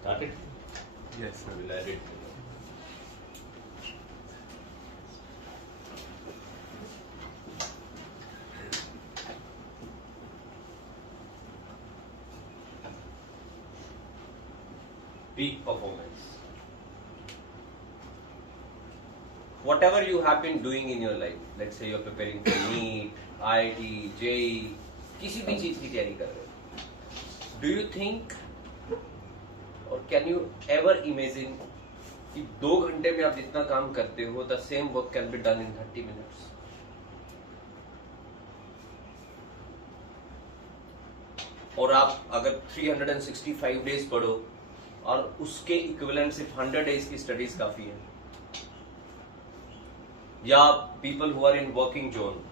Started? Yes, sir. Will add it. Peak performance. Whatever you have been doing in your life, let's say you're preparing for NEET, IIT, JEE, किसी भी चीज की तैयारी कर रहे हो, do you think or can you ever imagine कि 2 घंटे में आप जितना काम करते हो the same work can be done in 30 minutes? और आप अगर 365 डेज पढ़ो और उसके इक्विवेलेंट सिर्फ 100 डेज की स्टडीज काफी है, या people who are in working zone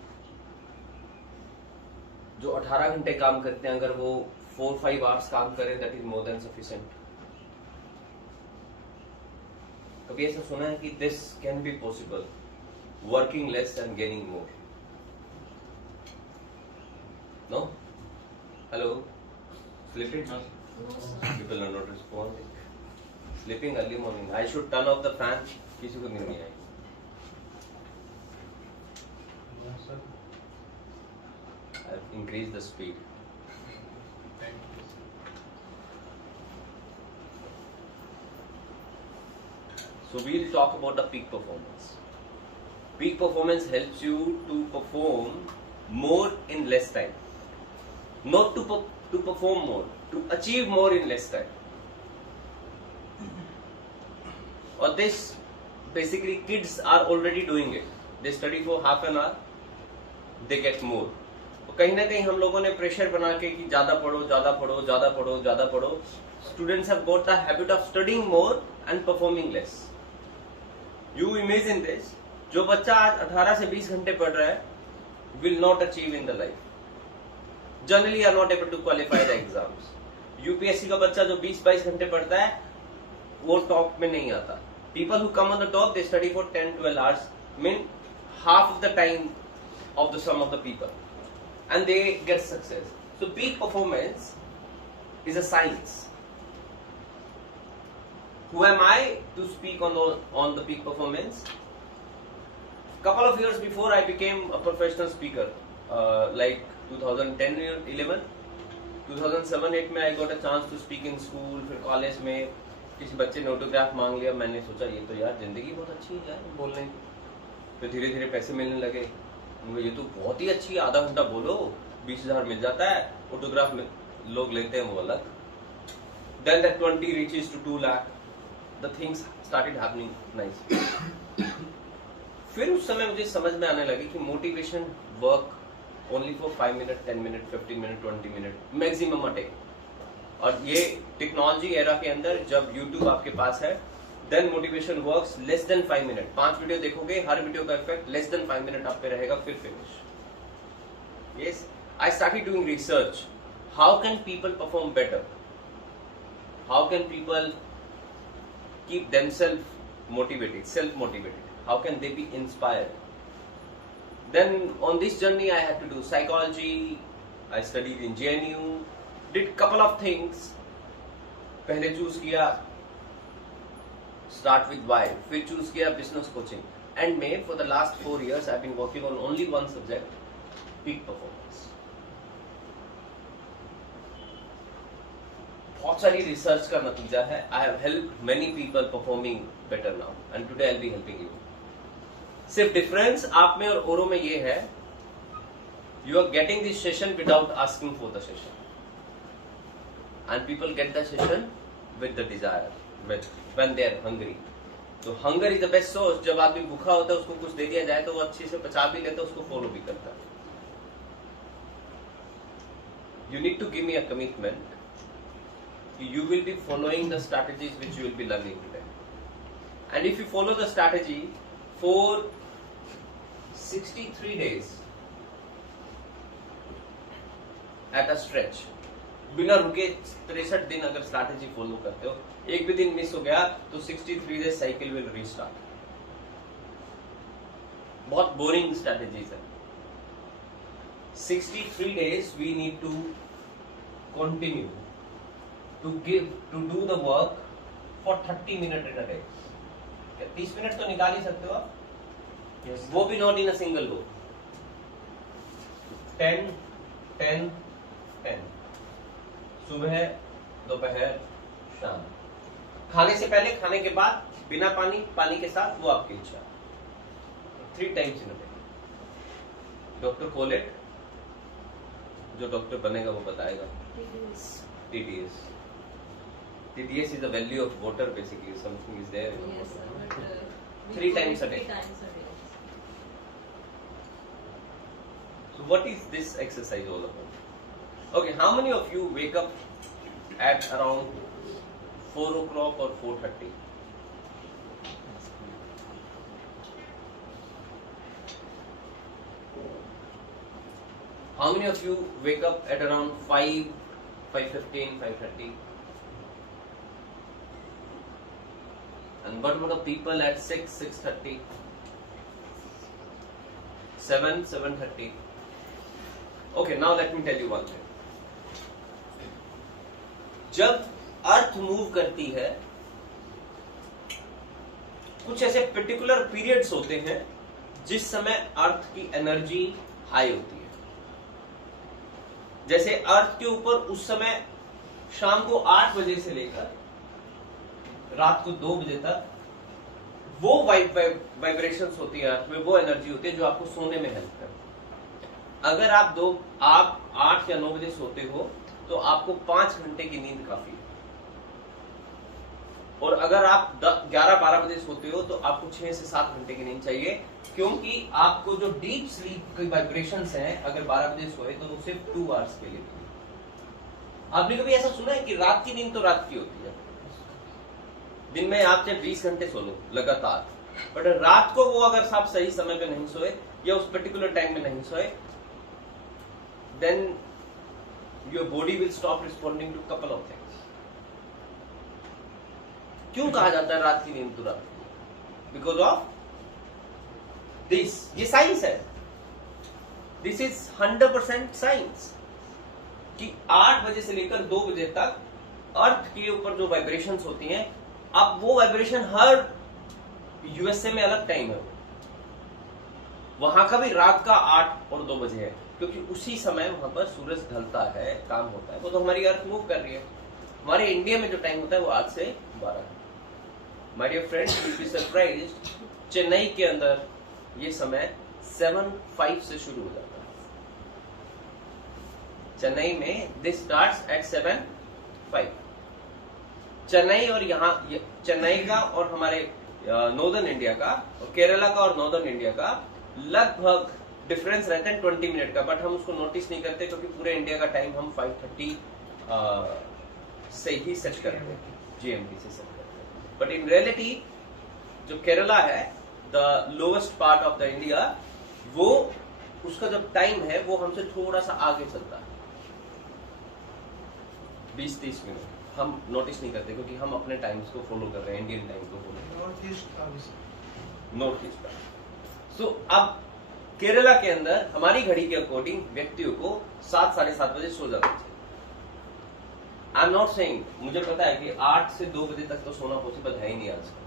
जो 18 घंटे काम करते हैं, अगर वो 4-5 आवर्स काम करें that is more than sufficient. कभी ऐसा सुना है कि this can be possible, working less and gaining more? No? Hello? Sleeping? People are not responding. Sleeping early morning. I should turn off the fan. किसी को नींद नहीं आएगी. I've increased the speed. So we'll talk about the peak performance. Peak performance helps you to perform more in less time. Not to perform more, to achieve more in less time. Or this, basically kids are already doing it. They study for half an hour, they get more. तो कहीं ना कहीं हम लोगों ने pressure बना के कि ज्यादा पढ़ो, ज्यादा पढ़ो, ज्यादा पढ़ो, ज्यादा पढ़ो. Students have got the habit of studying more and performing less. You imagine this, जो बच्चा आज 18 से 20 घंटे पढ़ रहा है will not achieve in the life. Generally are not able to qualify the exams. UPSC का बच्चा जो 20-22 घंटे पढ़ता है वो टॉप में नहीं आता. People who come on the top, they study for 10-12 hours, mean half of the time of the sum of the people, and they get success. So peak performance is a science. Who am I to speak on the peak performance? Couple of years before I became a professional speaker, like 2010-11, 2007-8 में I got a chance to speak in school. फिर college में किसी बच्चे ने autograph मांग लिया, मैंने सोचा ये तो यार जिंदगी बहुत अच्छी है यार बोलने की. फिर धीरे धीरे पैसे मिलने लगे, ये तो बहुत ही अच्छी, आधा घंटा बोलो 20,000 मिल जाता है, ऑटोग्राफ में लोग लेते हैं वो अलग. Then that 20 reaches to 2 lakh. The things started happening nice. फिर उस समय मुझे समझ में आने लगी कि motivation work only for 5 minutes, 10 minutes, 15 minutes, 20 minutes maximum a day. और ये टेक्नोलॉजी एरा के अंदर जब YouTube आपके पास है, then motivation works less than 5 minutes. 5 video देखोगे, हर वीडियो का इफेक्ट less than 5 minutes आप पे रहेगा, फिर finish. Yes, I started doing research. How can people perform better? How can people keep themselves motivated, self-motivated? How can they be inspired? Then on this journey I had to do psychology. I studied in JNU, did couple of things. पहले choose किया start with why, फिर choose किया business coaching, and may for the last 4 years I've been working on only one subject, peak performance. बहुत सारी research का नतीजा है. I have helped many people performing better now, and today I'll be helping you. सिर्फ difference आप में और औरों में ये है, you are getting this session without asking for the session, and people get the session with the desire, when they are hungry. तो hunger is the best source. जब आदमी भूखा होता है उसको कुछ दे दिया जाए तो वो अच्छे से पचा भी लेता है, उसको फॉलो भी करता है. You need to give me a commitment. You will be following the strategies which you will be learning today, and if you follow the strategy for 63 days at a stretch, बिना रुके 63 दिन अगर strategy follow करते हो, एक भी दिन miss हो गया तो 63 डेज साइकिल विल रीस्टार्ट. बहुत बोरिंग स्ट्रैटेजीज है. 63 days we need to continue to do the work for 30 minutes in a day. 30 minute तो निकाल ही सकते हो आप, yes, वो भी not in a single go. 10 10 10 सुबह दोपहर शाम, खाने से पहले खाने के बाद, बिना पानी पानी के साथ, वो आपकी इच्छा. 3 times in a day. Doctor collate जो डॉक्टर बनेगा वो बताएगा. TDS. TDS is the value of water basically. Something is there. Yes, but 3 times a day. 3 times a day. So what is this exercise all about? Okay, how many of you wake up at around 4 o'clock or 4:30? How many of you wake up at around 5, 5:15, 5:30? And what about the people at 6, 6:30, 7, 7:30? Okay, now let me tell you one thing. जब अर्थ move करती है, कुछ ऐसे particular periods होते हैं जिस समय अर्थ की एनर्जी हाई होती है. जैसे अर्थ के ऊपर उस समय शाम को 8 बजे से लेकर रात को 2 बजे तक वो वाइब्रेशंस होती है अर्थ में, वो एनर्जी होती है जो आपको सोने में हेल्प करती है. अगर आप 8 या 9 बजे सोते हो तो आपको 5 घंटे की नींद काफी है. और अगर आप 11-12 बजे सोते हो तो आपको 6 से 7 घंटे की नींद चाहिए, क्योंकि आपको जो डीप स्लीप की वाइब्रेशंस हैं, अगर 12 बजे सोए तो वो सिर्फ 2 आवर्स के लिए. आपने कभी ऐसा सुना है कि रात की नींद तो रात की होती है, दिन में आप चाहे 20 घंटे सो लो लगातार, बट रात को वो अगर आप सही समय पे नहीं सोए या उस पर्टिकुलर टाइम में नहीं सोए, then your body will stop responding to couple of things. क्यों कहा जाता है रात की नींद तो रात की? Because of this. ये साइंस है, दिस इज 100% साइंस कि 8 बजे से लेकर 2 बजे तक अर्थ के ऊपर जो वाइब्रेशंस होती हैं, अब वो वाइब्रेशन हर यूएसए में अलग टाइम है, वहां का भी रात का 8 और 2 बजे है, क्योंकि उसी समय वहां पर सूरज ढलता है, काम होता है. वो तो हमारी अर्थ मूव कर रही है. हमारे इंडिया में जो टाइम होता है वो आज से 12 है. My dear friends, you will be surprised, Chennai के अंदर ये समय 7:05 से शुरू हो जाता है. चेन्नई में दिस स्टार्ट्स एट 7:05. चेन्नई और यहाँ चेन्नई का और हमारे नॉर्दर्न इंडिया का और केरला का और नॉर्दर्न इंडिया का लगभग डिफरेंस रहता है 20 मिनट का, बट हम उसको नोटिस नहीं करते क्योंकि पूरे इंडिया का टाइम हम 5:30 से ही सेट करते हैं, GMT से सेट करते हैं. बट इन रियलिटी जो केरला है, the lowest part of the India, वो उसका जो टाइम है वो हमसे थोड़ा सा आगे चलता है, 20-30 मिनट. हम नोटिस नहीं करते क्योंकि हम अपने टाइम्स को फॉलो कर रहे हैं, इंडियन टाइम को फॉलो कर रहे हैं, नॉर्थ ईस्ट. सो अब केरला के अंदर हमारी घड़ी के अकॉर्डिंग व्यक्तियों को 7-7:30 बजे सो जाना चाहिए. आई एम नॉट सेइंग, मुझे पता है कि 8 से 2 बजे तक तो सोना पॉसिबल है ही नहीं आजकल,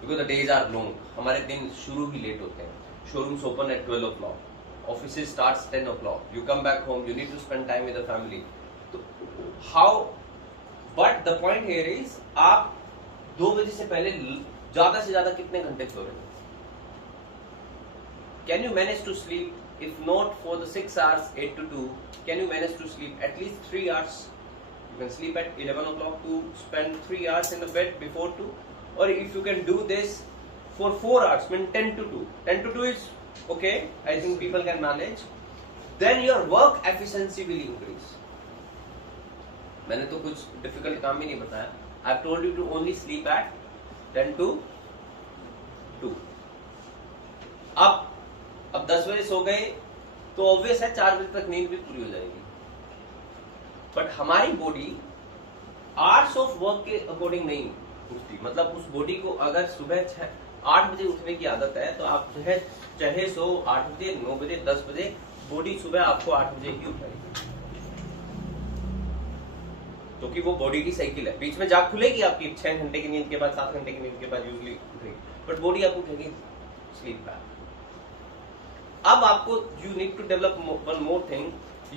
because the days are long. हमारे दिन शुरू ही लेट होते हैं. Showrooms open at 12 o'clock, office starts 10 o'clock, you come back home, you need to spend time with the family. How, but the point here is, आप 2 बजे से पहले ज्यादा से ज्यादा कितने घंटे सो रहे हो? Can you manage to sleep, if not for the 6 hours 8 to 2, can you manage to sleep at least 3 hours? You can sleep at 11 o'clock to spend 3 hours in the bed before 2, or if you can do this for 4 hours, mean 10 to 2. 10 to 2 is okay, I think people can manage. Then your work efficiency will increase. मैंने तो कुछ difficult काम भी नहीं बताया. I've told you to only sleep at 10 to 2. अब 10 बजे सो गए तो ऑब्वियस है 4 बजे तक नींद भी पूरी हो जाएगी. बट हमारी बॉडी आवर्स ऑफ वर्क के अकॉर्डिंग नहीं उठती. मतलब उस बॉडी को अगर सुबह 8 बजे उठने की आदत है तो आप चाहे सो 8 बजे, 9 बजे, 10 बजे, बॉडी सुबह आपको 8 बजे ही उठाएगी. क्योंकि वो बॉडी की साइकिल है। बीच में जाग खुलेगी आपकी 6 घंटे की नींद के बाद, 7 घंटे की नींद के बाद यूजली उठेगी, बट बॉडी आपको कहेगी स्लीप बैक। अब आपको you need to develop one more thing,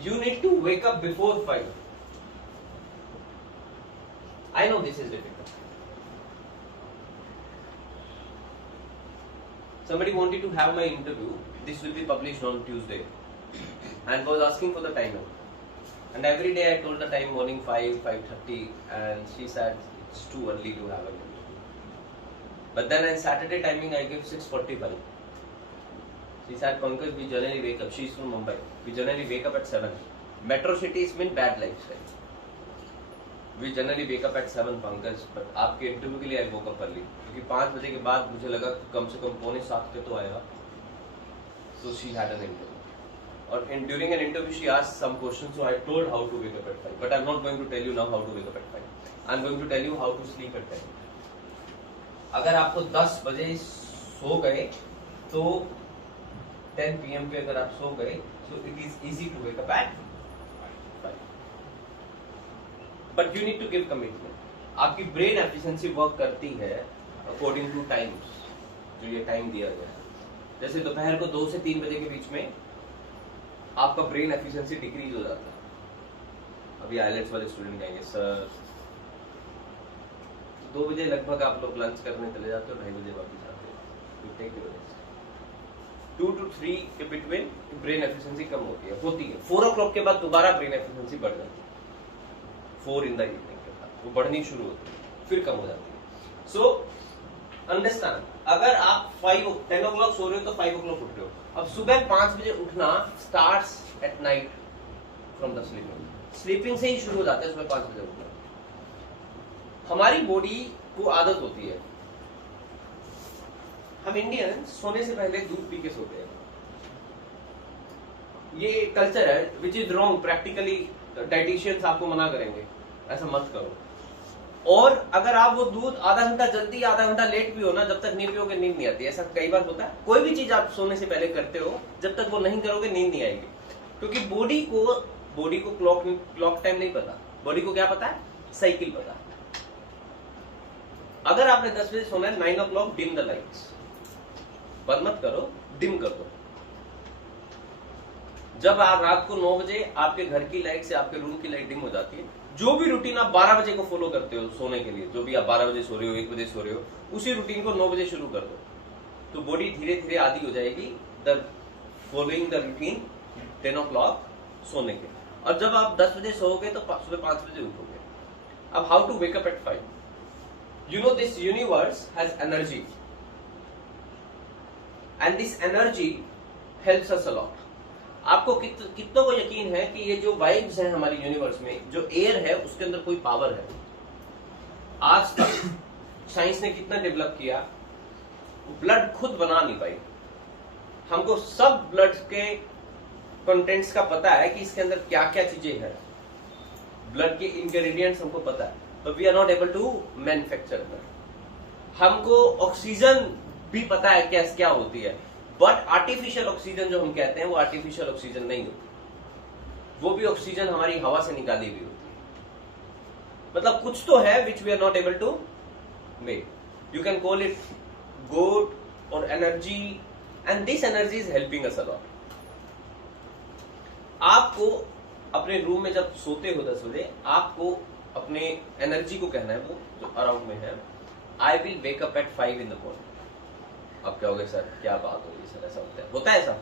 you need to wake up before 5। I know this is difficult. Somebody wanted to have my interview. This will be published on Tuesday, and was asking for the timing. And every day I told the time morning 5, 5:30, and she said it's too early to have an interview. But then on Saturday timing I gave 6:45. She said, Pankaj, we generally wake up. She's from Mumbai. We generally wake up at 7. Metro cities mean bad lifestyle. We generally wake up at 7, Pankaj. But आपके interview के लिए I woke up early. क्योंकि 5 बजे के बाद मुझे लगा कम से कम 6:45 के तो आएगा. So she had an interview. Or during an interview she asked some questions, so I told how to wake up at 5. But I'm not going to tell you now how to wake up at 5. I'm going to tell you how to sleep at 10. अगर आपको 10 बजे सो गए तो 10 PM पे अगर आप सो गए, so it is easy to wake up at 5. But you need to give commitment. आपकी ब्रेन एफिशिएंसी वर्क करती है अकॉर्डिंग टू टाइम्स, जो ये टाइम दिया गया है। जैसे दोपहर को 2 से 3 बजे के बीच में आपका ब्रेन एफिशिएंसी डिक्रीज हो जाता है। अभी आईलेट्स वाले स्टूडेंट कहेंगे सर 2 बजे लगभग आप लोग लंच करने चले जाते हो, 2:30 बजे वापस आते हो, you take your rest. 2 to 3 के बिटवीन ब्रेन एफिशिएंसी कम होती है 4 o'clock के बाद दोबारा ब्रेन एफिशिएंसी बढ़ जाती है। 4 in the evening के बाद वो बढ़नी शुरू होती है, फिर कम हो जाती है। सो अंडरस्टैंड, अगर आप 10 o'clock सो रहे हो तो 5 o'clock उठ रहे हो। अब सुबह 5 बजे उठना starts at night from the sleeping से ही शुरू हो जाता है सुबह 5 बजे उठना। हमारी बॉडी को आदत होती है, हम इंडियन सोने से पहले दूध पी के सोते हैं। ये कल्चर है which is wrong. Practically dietitians आपको मना करेंगे ऐसा मत करो। और अगर आप वो दूध आधा घंटा जल्दी आधा घंटा लेट भी हो ना, जब तक नहीं पियोगे नींद नहीं आती। ऐसा कई बार होता है। कोई भी चीज आप सोने से पहले करते हो, जब तक वो नहीं करोगे नींद नहीं आएगी, क्योंकि बॉडी को क्लॉक टाइम नहीं पता। बॉडी को क्या पता है? साइकिल पता है। अगर आपने 10 बजे सोना है, 9 o'clock डिम द लाइट्स, बंद मत करो, डिम कर दो। जब आप रात को 9 बजे आपके घर की लाइट से आपके रूम की लाइट डिम हो जाती है, जो भी रूटीन आप 12 बजे को फॉलो करते हो सोने के लिए, जो भी आप 12 बजे सो रहे हो, 1 बजे सो रहे हो, उसी रूटीन को 9 बजे शुरू कर दो, तो बॉडी धीरे धीरे आदी हो जाएगी the following the routine 10 o'clock सोने के। और जब आप 10 बजे सोओगे तो सुबह 5 बजे उठोगे। अब how to wake up at 5? You know this universe has energy and this energy helps us a lot. आपको कितनों को यकीन है कि ये जो वाइब्स हैं हमारी यूनिवर्स में, जो एयर है उसके अंदर कोई पावर है? आज तक साइंस ने कितना डेवलप किया, ब्लड खुद बना नहीं पाई। हमको सब ब्लड के कंटेंट्स का पता है कि इसके अंदर क्या क्या चीजें हैं, ब्लड के इंग्रेडिएंट्स हमको पता है, but we are not able to manufacture that। हमको ऑक्सीजन भी पता है क्या होती है, बट आर्टिफिशियल ऑक्सीजन जो हम कहते हैं वो आर्टिफिशियल ऑक्सीजन नहीं होती, वो भी ऑक्सीजन हमारी हवा से निकाली हुई होती है। मतलब कुछ तो है which we are not able to make. You can call it God और energy, and this energy is helping us a lot. आपको अपने रूम में जब सोते हो 10 बजे, आपको अपने एनर्जी को कहना है, वो जो अराउंड में है, आई will wake up at 5 in the morning। आप कहोगे सर क्या बात हो रही सर, ऐसा होता है ऐसा?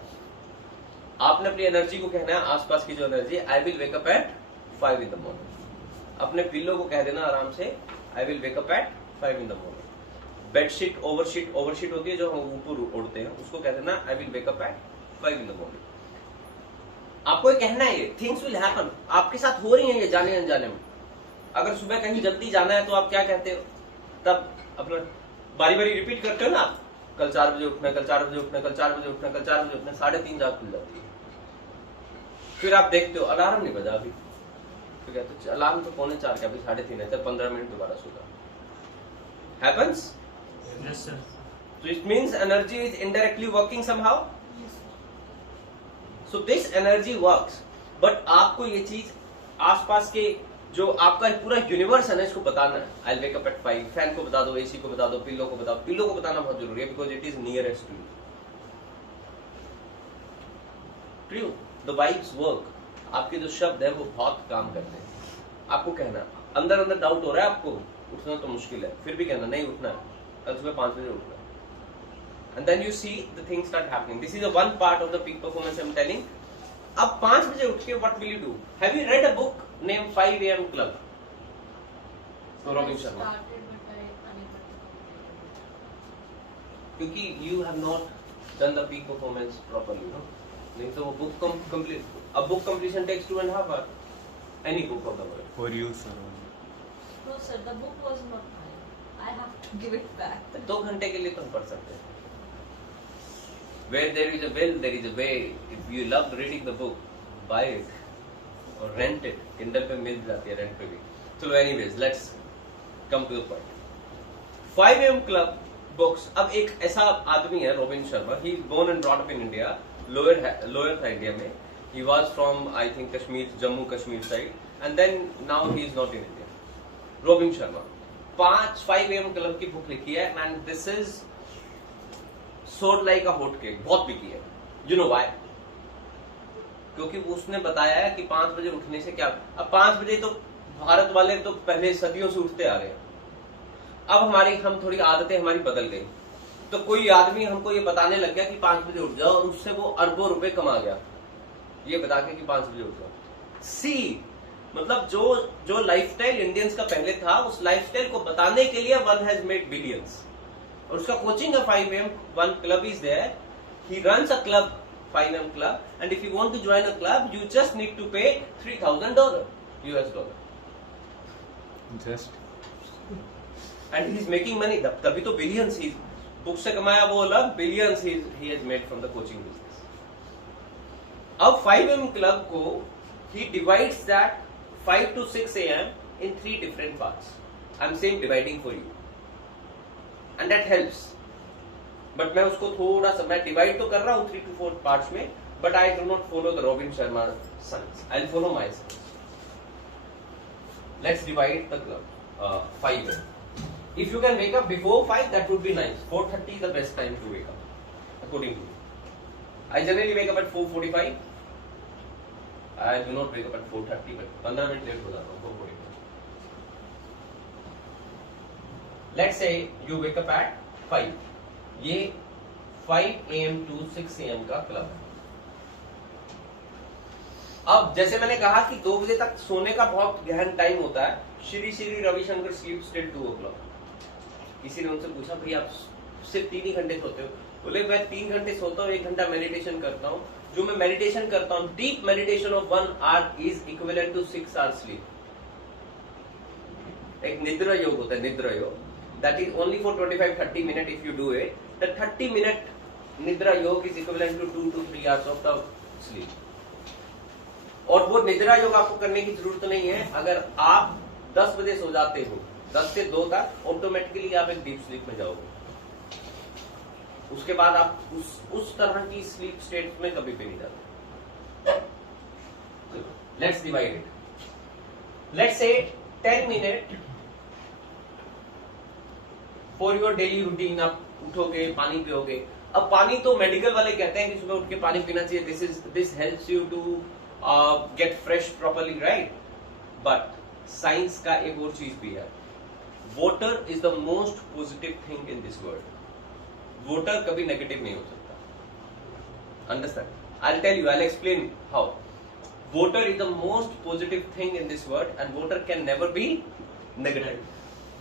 आपने अपनी एनर्जी को कहना है, आसपास की जो energy, I will wake up at 5 in the morning। अपने पिल्लो को कह देना आराम से, I will wake up at 5 in the morning। Bedsheet ओवरशीट होती है जो हम ऊपर उड़ते हैं, उसको कह देना आई will wake up at 5 in the morning। आपको ये कहना है, ये थिंग्स विल हैपन, आपके साथ हो रही है ये जाने अनजाने में। अगर सुबह कहीं जल्दी जाना है तो आप क्या कहते हो? तब अपना बारी बारी रिपीट करते हो ना, आप कल 4 बजे उठना, कल 4 बजे उठना, कल 4 बजे उठना, कल 4 बजे उठना, 3:30 जाग खुल जाती है। फिर आप देखते हो अलार्म नहीं बजा अभी, तो कहते हो अलार्म तो 3:45 का, अभी 3:30 है, 15 मिनट दोबारा सो जाओ। Happens? Yes sir. So it means energy is indirectly working somehow. So this energy works, but आपको ये चीज आसपास के जो आपका पूरा यूनिवर्स है ना, इसको बताना है। आई वेक अप एट 5, फैन को बता दो, एसी को बता दो, पिल्लो को बताओ। पिल्लो को बताना बहुत जरूरी है because it is nearest to you. True, the vibes work. आपके जो शब्द है वो बहुत काम करते हैं। आपको कहना, अंदर अंदर डाउट हो रहा है आपको, उठना तो मुश्किल है, फिर भी कहना नहीं उठना है, कल सुबह 5 बजे उठना है। And then you see the things start happening. This is the one part of the peak performance I'm telling. अब 5 बजे उठ के what will you do? Have you read a book named 5 AM Club? So Robin Sharma. क्योंकि you have not done the peak performance properly, no? नहीं तो वो book complete. A book completion takes 2.5 hours. Any book of the world. For you, sir. No, sir. The book was not mine. I have to give it back. 2 घंटे के लिए तुम पढ़ सकते हैं। Where there is a will, there is a way. If you love reading the book, buy it or rent it. Kindle पे मिल जाती है, रेंट पे भी। So anyways, let's come to the point. 5 AM Club books. अब एक ऐसा आदमी है robin Sharma. He is born and brought up in India. Lower था इंडिया में. He was from I think Kashmir, Jammu Kashmir side, and then now he is not in India. Robin Sharma 5 AM Club की book लिखी है and this is sold like a hot cake, बहुत बिकी है। You know why? क्योंकि उसने बताया है कि 5 बजे उठने से क्या, अब 5 बजे तो भारत वाले तो पहले सदियों से उठते आ रहे हैं। अब हम थोड़ी आदतें हमारी बदल गई, तो कोई आदमी हमको ये बताने लग गया कि 5 बजे उठ जाओ और उससे वो अरबों रुपए कमा गया ये बता के कि 5 बजे उठ जाओ। सी मतलब जो लाइफस्टाइल इंडियंस का पहले था, उस लाइफस्टाइल को बताने के लिए वन हैज मेड बिलियंस। और उसका कोचिंग है 5 AM, one club is there. He runs a club, 5 AM club, and if you want to join a club, you just need to pay $3,000 US dollar. Just. And he is making money. तभी तो billions he book से कमाया वो अलग, billions he has made from the coaching business. अब 5 AM club को he divides that 5 to 6 AM in 3 different parts. I'm saying dividing for you. And that helps. But मैं उसको थोड़ा सा मैं डिवाइड तो कर रहा हूँ 3 to 4 parts में, but I do not follow the Robin Sharma sons. I'll follow my sons. Let's divide the club. 5 AM. If you can wake up before 5, that would be nice. 4:30 is the best time to wake up, according to me. I generally wake up at 4:45. I do not wake up at 4:30, but 15 minutes late हो जाता हूँ 4:45. Let's say you wake up at 5. ये 5 AM to 6 AM का club है। अब जैसे मैंने कहा कि 2 बजे तक सोने का बहुत गहन टाइम होता है। Shri Shri Ravishankar स्लीप्स till 2 o'clock। किसी ने उनसे पूछा भाई आप सिर्फ 3 ही घंटे सोते हो? बोले मैं 3 घंटे सोता हूँ, 1 घंटा मेडिटेशन करता हूँ। जो मैं मेडिटेशन करता हूँ, deep meditation of 1 hour is equivalent to 6 hours sleep. एक निद्रा योग होता है, निद्रा योग। That is only for 25-30 minutes if you do it. The 30-minute निद्रा योग is equivalent to 2 to 3 hours of the sleep. और वो निद्रा योग आपको करने की जरूरत नहीं है। अगर आप 10 बजे सो जाते हो, 10 से 2 तक ऑटोमेटिकली आप एक डीप स्लीप में जाओगे। उसके बाद आप उस तरह की स्लीप स्टेट में कभी भी नहीं जाते। Let's divide it. Let's say 10 minutes for your daily routine. आप उठोगे, पानी पियोगे। अब पानी तो मेडिकल वाले कहते हैं कि सुबह उठ के पानी पीना चाहिए, this helps you to get fresh properly, right? But science का एक और चीज भी है। Water is the most positive thing in this world. Water कभी नेगेटिव नहीं हो सकता। Understand? I will tell you, I will explain how. Water is the most positive thing in this world and water can never be negative.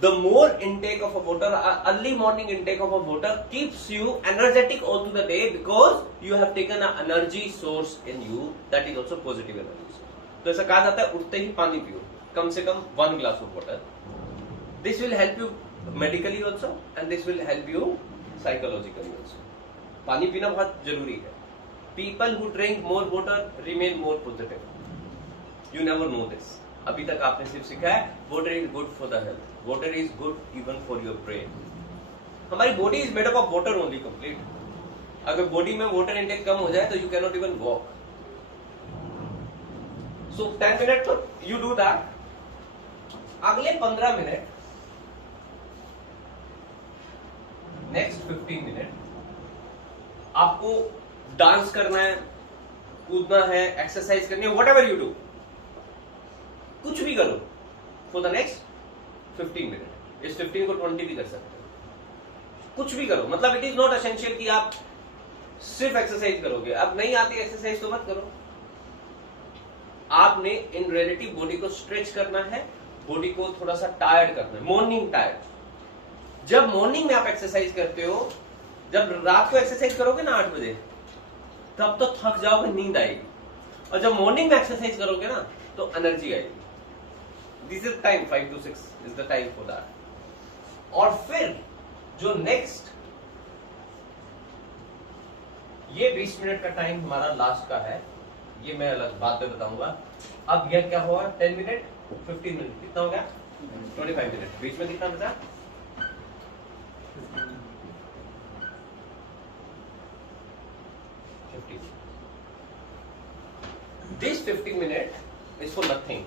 The more intake of a water, early morning intake of a water keeps you energetic all through the day because you have taken an energy source in you that is also positive energy. तो ऐसा कहा जाता है उठते ही पानी पियो, कम से कम 1 glass of water. This will help you medically also and this will help you psychologically also. पानी पीना बहुत जरूरी है. People who drink more water remain more positive. You never know this. अभी तक आपने सिर्फ सीखा है water is good for the health. Water is good even for your brain. हमारी body is made up of water only complete. अगर body में water intake कम हो जाए तो you cannot even walk. So 10 minutes you do that. अगले 15 minute, next 15 minute आपको dance करना है, कूदना है, एक्सरसाइज करनी है, वट एवर यू डू, कुछ भी करो फॉर द नेक्स्ट 15 मिनट। इस 15 को 20 भी कर सकते हो, कुछ भी करो। मतलब इट इज नॉट एसेंशियल कि आप सिर्फ एक्सरसाइज करोगे। अब नहीं आती एक्सरसाइज तो मत करो। आपने इन रियलिटी बॉडी को स्ट्रेच करना है, बॉडी को थोड़ा सा टायर्ड करना है, मॉर्निंग टायर्ड। जब मॉर्निंग में आप एक्सरसाइज करते हो, जब रात को एक्सरसाइज करोगे ना 8 बजे, तब तो थक जाओगे, नींद आएगी। और जब मॉर्निंग में एक्सरसाइज करोगे ना तो एनर्जी आएगी। This is time 5 to 6 is the time for that. और फिर जो नेक्स्ट ये 20 मिनट का टाइम हमारा लास्ट का है, ये मैं अलग बात में बताऊंगा। अब यह क्या हुआ, 10 मिनट 15 मिनट कितना हो गया, 25 मिनट। बीच में कितना बचा, 50। This 15 minute is for nothing.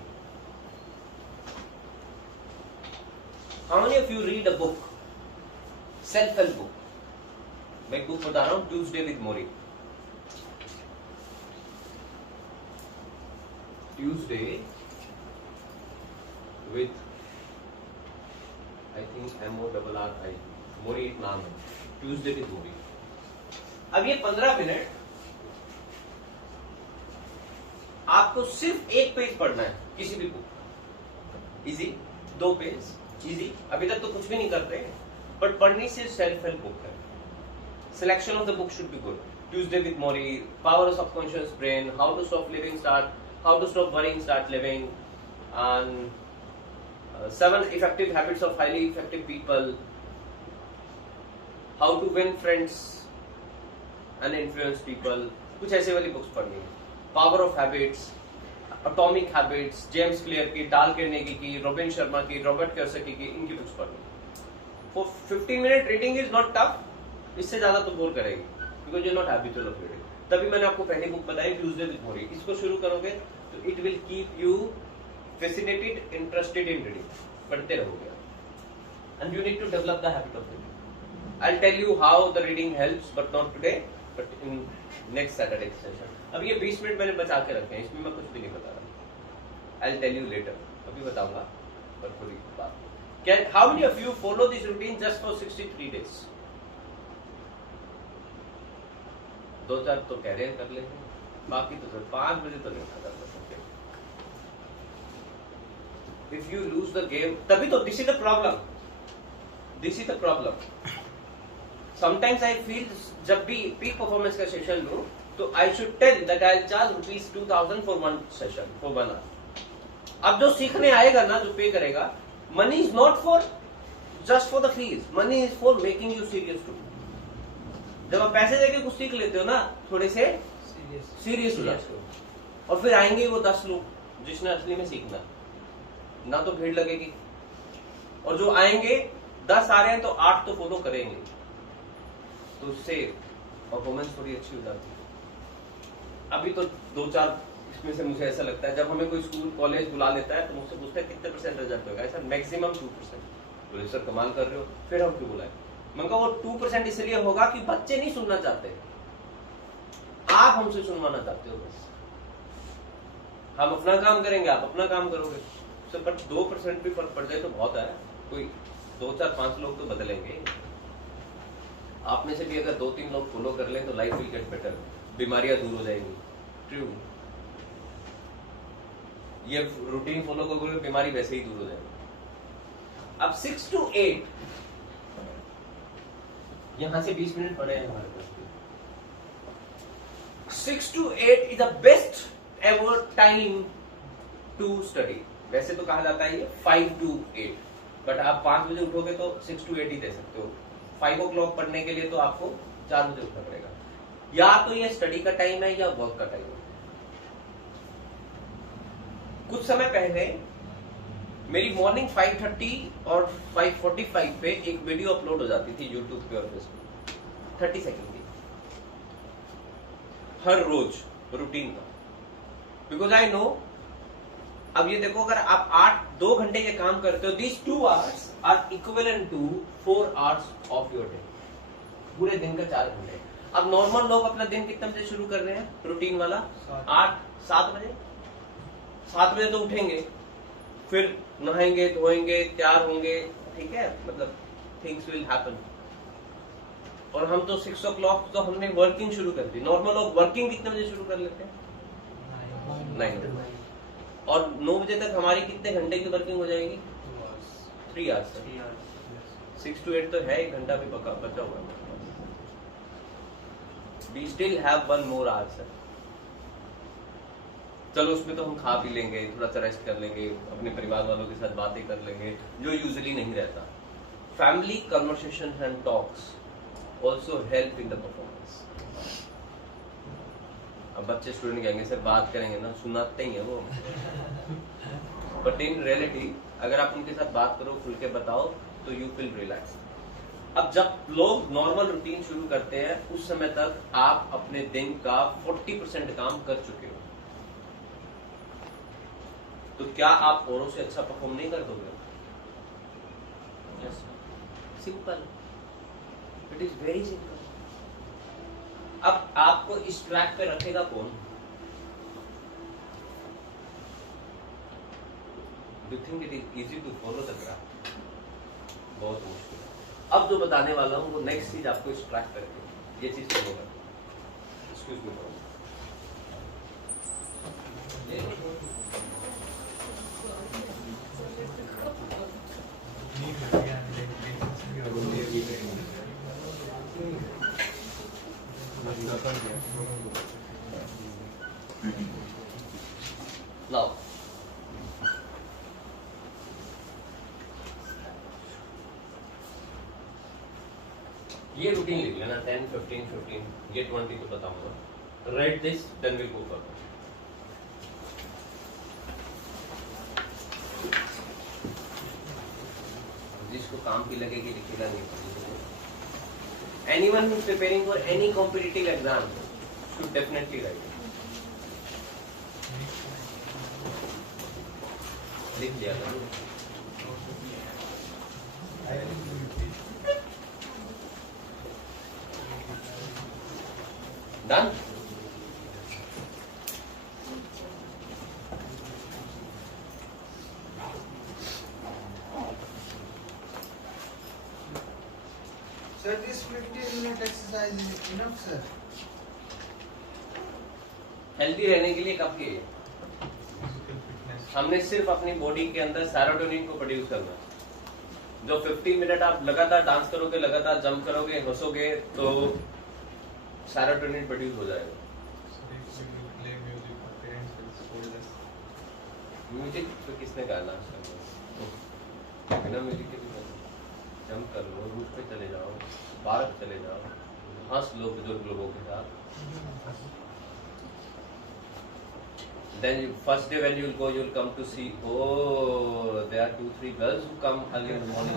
How many of you read a book, self-help book? मैं एक बुक बता रहा हूं, Tuesday with Mori. Tuesday with I think MORRI, मोरी एक नाम है, ट्यूजडे विद मोरी। अब ये 15 मिनट आपको सिर्फ एक पेज पढ़ना है किसी भी बुक, इजी, 2 पेज इजी। अभी तक तो कुछ भी नहीं करते, बट पढ़नी सिर्फ सेल्फ हेल्प बुक है। Selection of the book should be good. Tuesday with Mori, Power of Subconscious Brain, How to Stop Living Start, How to Stop Worrying Start Living, and 7 Effective Habits of Highly Effective People, How to Win Friends and Influence People। कुछ ऐसे वाली books पढ़नी है। Power of Habits, Atomic Habits, James clear की, डाल Carnegie की, robin Sharma की, Robert Kiyosaki की, इनकी बुक्स पढ़नी। For 15 minute reading is not tough, इससे ज्यादा तो बोर करेगी, because you not habitual of reading. तभी मैंने आपको पहली बुक बताई, ट्यूजडे विद मोरी। इसको शुरू करोगे तो it will keep you fascinated, interested in reading, पढ़ते रहोगे। And you need to develop the habit of reading. I will tell you how the reading helps, but not today, but in next Saturday session. अब ये 20 minute मैंने बचा के रखे हैं, इसमें मैं कुछ भी नहीं बता रहा। I will tell you later, अभी बताऊंगा, पर थोड़ी बात। How many of you follow this routine just for 63 days? 2-4 तो कैरियर कर लेते, बाकी तो सिर्फ 5 बजे तो नहीं खत्म कर सकते। If you lose the game, तभी तो this is the problem, this is the problem. Sometimes I feel जब भी पीक परफॉर्मेंस का सेशन लूं तो I should tell that I charge ₹2000 for 1 session, for 1 hour। अब जो सीखने आएगा ना, जो पे करेगा, money is not for just for the fees, money is for making you serious too. जब आप पैसे देके कुछ सीख लेते हो ना, थोड़े से सीरियस हो जाते हो, और फिर आएंगे वो 10 लोग जिसने असली में सीखना, ना तो भीड़ लगेगी। और जो आएंगे 10 आ रहे हैं तो 8 तो फॉलो करेंगे, तो उससे परफॉर्मेंस थोड़ी अच्छी हो जाती है। अभी तो 2-4 इसमें से मुझे ऐसा लगता है, जब हमें कोई स्कूल कॉलेज बुला लेता है तो मुझसे पूछता है कितने % रिजल्ट होगा, ऐसा मैक्सिमम 2%। बोले सर कमाल कर रहे हो, फिर हम क्यों बुलाए? मैंने कहा वो 2% इसलिए होगा कि बच्चे नहीं सुनना चाहते, आप हमसे सुनवाना चाहते हो। बस हम अपना काम करेंगे, आप अपना काम करोगे, सर पर 2% भी फर्क पड़ जाए तो बहुत है। कोई 2-4-5 लोग तो बदलेंगे। आप में से भी अगर 2-3 लोग फॉलो कर लें तो लाइफ विल गेट बेटर, बीमारियां दूर हो जाएंगी। ट्रू, ये रूटीन फॉलो करोगे बीमारी वैसे ही दूर हो जाएगी। अब 6 to 8 यहां से 20 मिनट पड़े हैं हमारे पास। 6 to 8 is the best ever time to study. वैसे तो कहा जाता है ये 5 to 8, बट आप 5 बजे उठोगे तो 6 to 8 ही दे सकते हो। 5 o'clock पढ़ने के लिए तो आपको 4 बजे उठना पड़ेगा। या तो ये स्टडी का टाइम है या वर्क का टाइम है। कुछ समय पहले मेरी मॉर्निंग 5:30 और 5:45 पे एक वीडियो अपलोड हो जाती थी यूट्यूब पे और फेसबुक, 30 सेकंड की, हर रोज रूटीन का। बिकॉज आई नो अब ये देखो, अगर आप 2 घंटे के काम करते हो, these 2 hours are equivalent to 4 hours of your day. पूरे दिन का 4 घंटे। अब नॉर्मल लोग अपना दिन कितने बजे शुरू कर रहे हैं, रूटीन वाला? 7 बजे। 7 बजे तो उठेंगे, फिर नहाएंगे, धोएंगे, तैयार होंगे, ठीक है, मतलब थिंग्स विल हैपन। और हम तो 6 o'clock तो हमने वर्किंग शुरू कर दी। नॉर्मल लोग वर्किंग कितने बजे शुरू कर लेते हैं? 9। और 9 बजे तक हमारी कितने घंटे की वर्किंग हो जाएगी? 3 hours। 6 to 8 तो है, 1 घंटा भी बचा हुआ है। We still have 1 more hour, sir. चलो उसमें तो हम खा पी लेंगे, थोड़ा सा रेस्ट कर लेंगे, अपने परिवार वालों के साथ बातें कर लेंगे, जो यूजुअली नहीं रहता। Family conversation and talks also help in the performance. अब बच्चे स्टूडेंट कहेंगे सर बात करेंगे ना, सुनाते ही है वो, बट इन रियलिटी अगर आप उनके साथ बात करो, खुल के बताओ, तो यू फील रिलैक्स। अब जब लोग नॉर्मल रूटीन शुरू करते हैं, उस समय तक आप अपने दिन का 40% काम कर चुके हो, तो क्या आप औरों से अच्छा परफॉर्म नहीं कर दोगे? Simple, it is very simple. अब आपको इस ट्रैक पे रखेगा कौन? You think it is easy to follow the track? बहुत मुश्किल है। अब जो बताने वाला हूं वो नेक्स्ट चीज आपको इस ट्रैक पे रखेगी, ये चीज फॉलो कर। Excuse me. Now, ये रूटीन लिख लेना 10, 15, 15, ये 20 तो बताऊंगा। Write this, then will go forward. जिसको काम की लगेगी लिखेगा नहीं। Anyone who is preparing for any competitive exam should definitely write it. लिख दिया था। Done? Sir, this 15-minute exercise is enough, sir? Healthy रहने के लिए कब के? हमने सिर्फ अपनी बॉडी के अंदर सेरोटोनिन को प्रोड्यूस करना है। जो 15 मिनट आप लगातार डांस करोगे, लगातार जंप करोगे, हंसोगे, तो सेरोटोनिन प्रोड्यूस हो जाएगा। म्यूजिक तो किसने गाना? बिना म्यूजिक के भी जंप कर लो, रूट पे चले जाओ, पार्क चले जाओ, हंस लो बुजुर्ग लोगों के साथ। Then first day when you will go, you will come to see, oh, there are 2-3 girls who come early in the morning.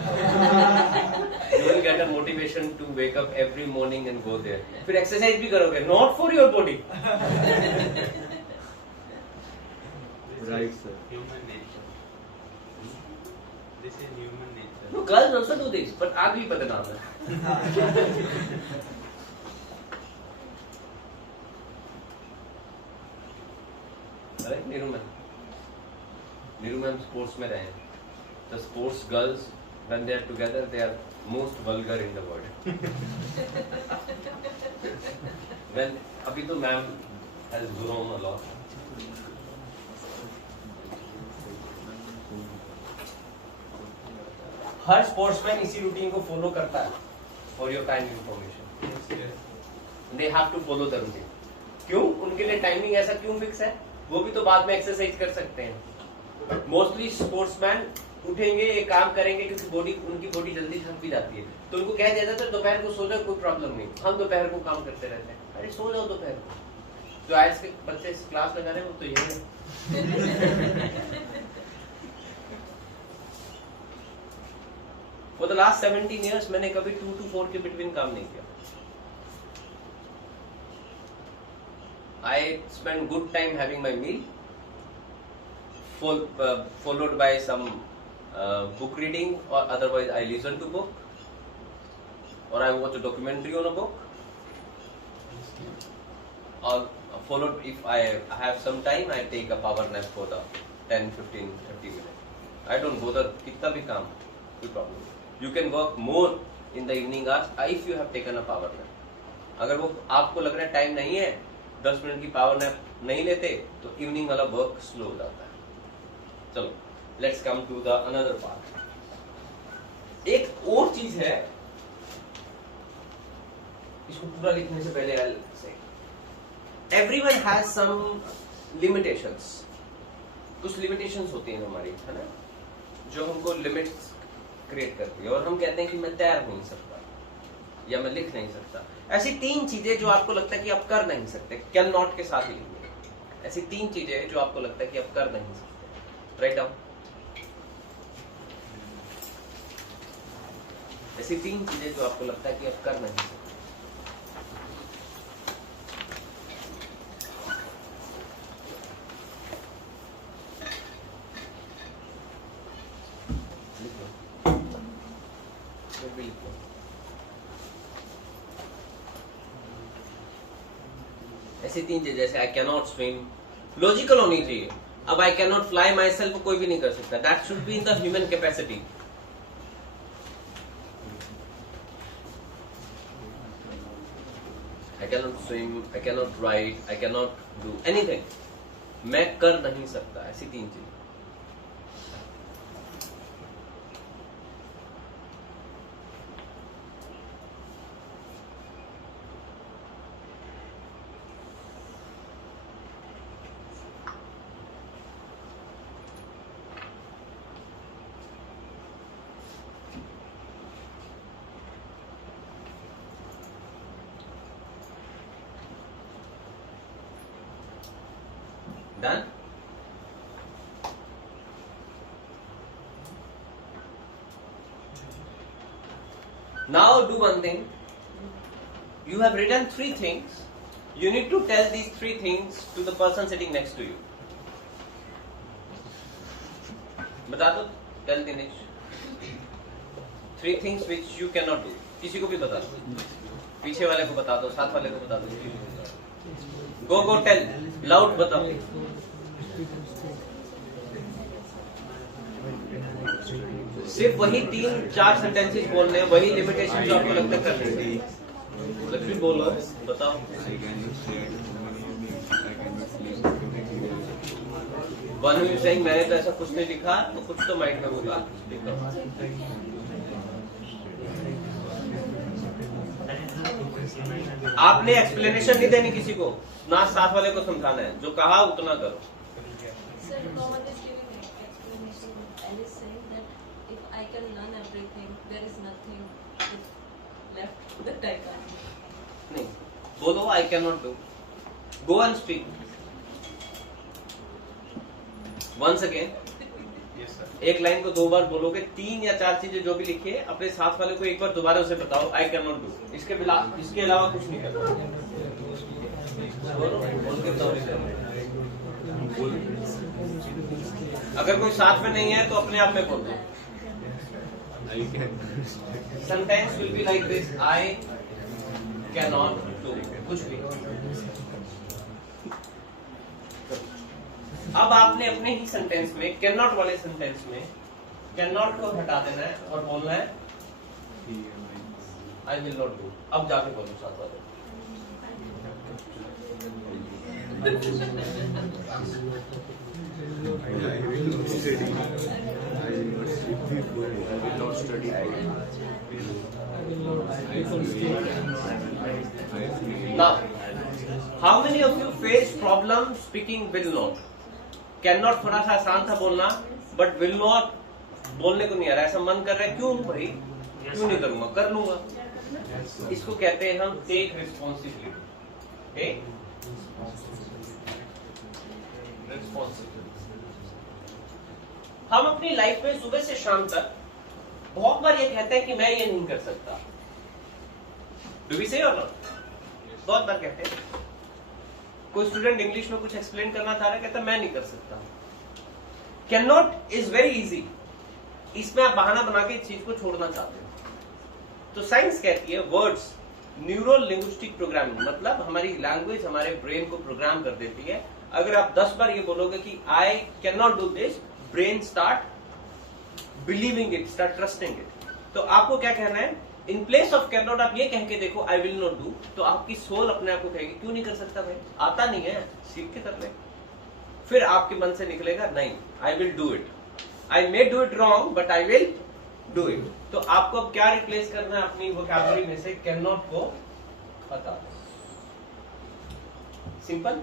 You will get a motivation to wake up every morning and go there. फिर exercise भी करोगे, not for your body. Right, sir. Human nature. This is human nature. No, girls also do this, but आग भी बदनाम है। Right, Neeru ma'am sports में रहे। The sports girls, when they are together, they are most vulgar in the world. When अभी तो ma'am has grown a lot. Her sportsman इसी routine को फॉलो करता है। For your kind information, they have to follow the routine. क्यों? उनके लिए timing ऐसा क्यों फिक्स है? वो भी तो बाद में एक्सरसाइज कर सकते हैं। मोस्टली स्पोर्ट्समैन उठेंगे, एक काम करेंगे, क्योंकि उनकी बॉडी जल्दी थक भी जाती है, तो उनको कह दिया जाता है दोपहर को सो जाओ, कोई प्रॉब्लम नहीं। हम दोपहर को काम करते रहते हैं, अरे सो जाओ दोपहर को। जो आज के बच्चे क्लास लगा रहे हैं वो तो ये है। For the last 17 years मैंने कभी 2 to 4 के बिटवीन काम नहीं किया। I spend good time having my meal, followed by some book reading, or otherwise I listen to book, or I watch a documentary on a book, or followed, if I have some time, I take a power nap for the 10, 15, 30 minutes. I don't bother कितना भी काम, कोई problem नहीं. You can work more in the evening hours if you have taken a power nap. अगर वो आपको लग रहा है टाइम नहीं है, 10 मिनट की पावर नैप नहीं लेते, तो इवनिंग वाला वर्क स्लो हो जाता है. चलो, let's come to the another part. एक और चीज है, इसको पूरा लिखने से पहले I'll say, everyone has some limitations. कुछ limitations होती हैं हमारी, है ना, जो हमको लिमिट्स क्रिएट करती है, और हम कहते हैं कि मैं तैर नहीं सकता या मैं लिख नहीं सकता. ऐसी 3 चीजें जो आपको लगता है कि आप कर नहीं सकते, कैन नॉट के साथ ही लिखिए. ऐसी 3 चीजें जो आपको लगता है कि आप कर नहीं सकते, राइट डाउन. ऐसी 3 चीजें जो आपको लगता है कि आप कर नहीं सकते. ऐसी 3 चीजें, जैसे आई कैन नॉट स्विम, लॉजिकल होनी चाहिए. अब आई can not fly my self कोई भी नहीं कर सकता. That should be in the human capacity. I can not swim, I can not ride, I can not do anything. मैं कर नहीं सकता. ऐसी 3 चीजें. Done? Now do one thing. You have written 3 things. You need to tell these 3 things to the person sitting next to you. बता दो. Tell Dinesh 3 things which you cannot do. किसी को भी बता दो. पीछे वाले को बता दो, साथ वाले को बता दो. Go tell. Loud बताओ. सिर्फ वही 3-4 सेंटेंसेस बोलने हैं, वही लिमिटेशन जो आपको लगता है करने हैं. लक्ष्मी बोलो, बताओ. वन यू सेइंग मैंने तो ऐसा कुछ नहीं लिखा, तो कुछ तो माइंड में होगा. आपने एक्सप्लेनेशन नहीं देनी किसी को, ना साथ वाले को समझाना है. जो कहा उतना करो. Sir, Mohammed is giving explanation and is saying that if I can learn everything, there is nothing left that I can't. नहीं बोलो I can not do. Go and speak once again. एक लाइन को 2 बार बोलोगे. 3 या 4 चीजें जो भी लिखिए, अपने साथ वाले को एक बार दोबारा उसे बताओ आई कैन नॉट डू. इसके अलावा कुछ नहीं करना. अगर कोई साथ में नहीं है तो अपने आप में बोल दो. Sentence will be like this, I can not do. कुछ भी. अब आपने अपने ही सेंटेंस में, कैन नॉट वाले सेंटेंस में, कैन नॉट को हटा देना है और बोलना है आई विल नॉट डू. अब जाके बोलो साथ वाले. Now, how many of you face problem speaking will not? Can not थोड़ा सा आसान था बोलना, बट विल नॉट बोलने को नहीं आ रहा. ऐसा मन कर रहा है, क्यों भाई, क्यों नहीं करूंगा, कर लूंगा. इसको कहते हैं हम टेक रिस्पॉन्सिबिलिटी. हम अपनी लाइफ में सुबह से शाम तक बहुत बार ये कहते हैं कि मैं ये नहीं कर सकता. डू वी से और नॉट? बहुत बार कहते हैं. कोई स्टूडेंट इंग्लिश में कुछ एक्सप्लेन करना चाह रहा है, कहता मैं नहीं कर सकता. Can not is very easy, इसमें आप बहाना बना के इस चीज को छोड़ना चाहते हो। तो साइंस कहती है वर्ड्स न्यूरो लिंग्विस्टिक प्रोग्रामिंग, मतलब हमारी लैंग्वेज हमारे ब्रेन को प्रोग्राम कर देती है। अगर आप 10 बार ये बोलोगे कि आई can not do this, brain start believing it, start trusting it. तो आपको क्या कहना है, in place of can not आप ये कह के देखो आई विल नॉट डू, तो आपकी सोल अपने आप को कहेगी क्यों नहीं कर सकता भाई, आता नहीं है, सीख के कर ले। फिर आपके मन से निकलेगा नहीं, I will do it, I may do it wrong but I will do it. तो आपको अब क्या रिप्लेस करना है अपनी वोकैबुलरी में से कैन नॉट को हटा दो। Simple.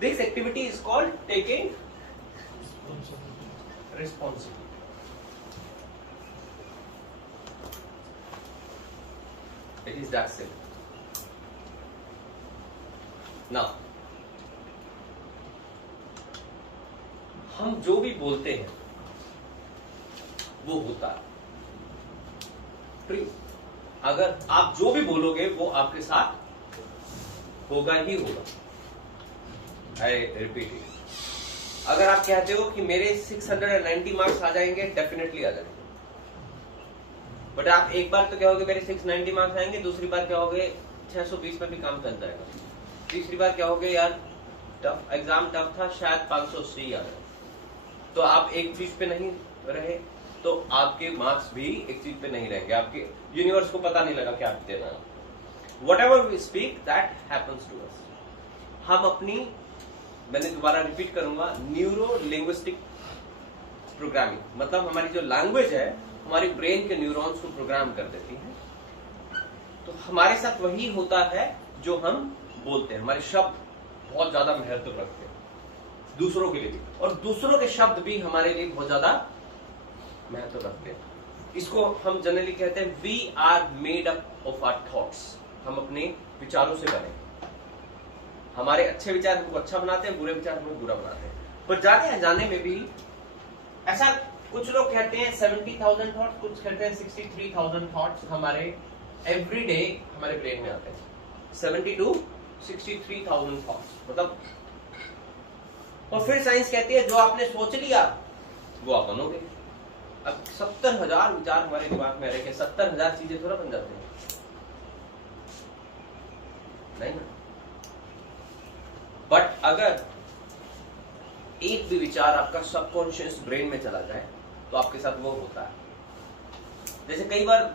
This activity is called taking responsibility. It is that simple. Now हम जो भी बोलते हैं वो होता है। अगर आप जो भी बोलोगे वो आपके साथ होगा ही होगा। I repeat it. अगर आप कहते हो कि मेरे 690 मार्क्स आ जाएंगे, डेफिनेटली आ जाएंगे। बट आप एक बार तो कहोगे मेरे 690 मार्क्स आएंगे, दूसरी बार कहोगे 620 में भी काम चल जाएगा, तीसरी बार कहोगे यार टफ एग्जाम टफ था, शायद 580 आ जाए। तो आप एक चीज पे नहीं रहे तो आपके मार्क्स भी एक चीज पे नहीं रहेंगे, आपके यूनिवर्स को पता नहीं लगा कि आप देना। Whatever we speak that happens to us. हम अपनी, मैंने दोबारा रिपीट करूंगा, न्यूरो लिंग्विस्टिक प्रोग्रामिंग, मतलब हमारी जो लैंग्वेज है हमारे ब्रेन के न्यूरॉन्स को प्रोग्राम कर देती है। तो हमारे साथ वही होता है जो हम बोलते हैं। हमारे शब्द बहुत ज्यादा महत्व रखते हैं दूसरों के लिए भी, और दूसरों के शब्द भी हमारे लिए बहुत ज्यादा महत्व रखते हैं। इसको हम जनरली कहते हैं we are made up of our thoughts. हम अपने विचारों से बने। हमारे अच्छे विचार हमको अच्छा बनाते हैं, बुरे विचार हमको बुरा बनाते हैं। पर जाने अनजाने में भी ऐसा कुछ लोग कहते हैं 70,000 थॉट्स, कुछ कहते हैं 63,000 थॉट्स हमारे एवरीडे हमारे ब्रेन में आते हैं। 70 to 63,000 थॉट्स मतलब। और फिर साइंस कहती है जो आपने सोच लिया वो आप बनोगे। अब 70,000 विचार हमारे दिमाग में रहे, 70,000 चीजें थोड़ा बन जाते हैं, नहीं ना। बट अगर एक भी विचार आपका सबकॉन्शियस ब्रेन में चला जाए तो आपके साथ वो होता है। जैसे कई बार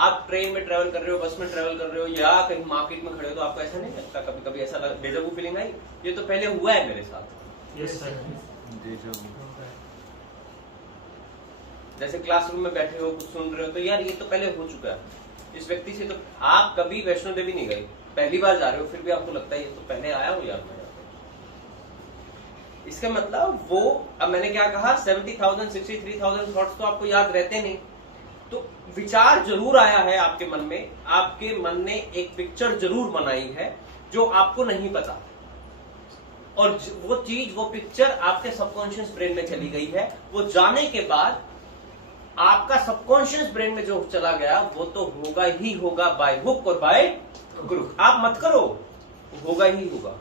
आप ट्रेन में ट्रेवल कर रहे हो, बस में ट्रेवल कर रहे हो, या कहीं मार्केट में खड़े हो, तो आपको ऐसा नहीं लगता कभी कभी ऐसा डेजा वू फीलिंग आई, ये तो पहले हुआ है मेरे साथ। यस सर, डेजा वू। जैसे क्लासरूम में बैठे हो, कुछ सुन रहे हो, तो यार ये तो पहले हो चुका है इस व्यक्ति से। तो आप कभी वैष्णो देवी नहीं गए, पहली बार जा रहे हो, फिर भी आपको लगता है ये तो पहले आया हो यार मैं। इसका मतलब वो, अब मैंने क्या कहा, 70,000 63,000 थॉट्स तो आपको याद रहते नहीं। तो विचार जरूर आया है आपके मन में, आपके मन ने एक पिक्चर जरूर बनाई है जो आपको नहीं पता, और वो चीज, वो पिक्चर आपके सबकॉन्शियस ब्रेन में चली गई है। वो जाने के बाद आपका सबकॉन्शियस ब्रेन में जो चला गया वो तो होगा ही होगा, बाय हुक और बाय क्रुक। आप मत करो, होगा ही होगा।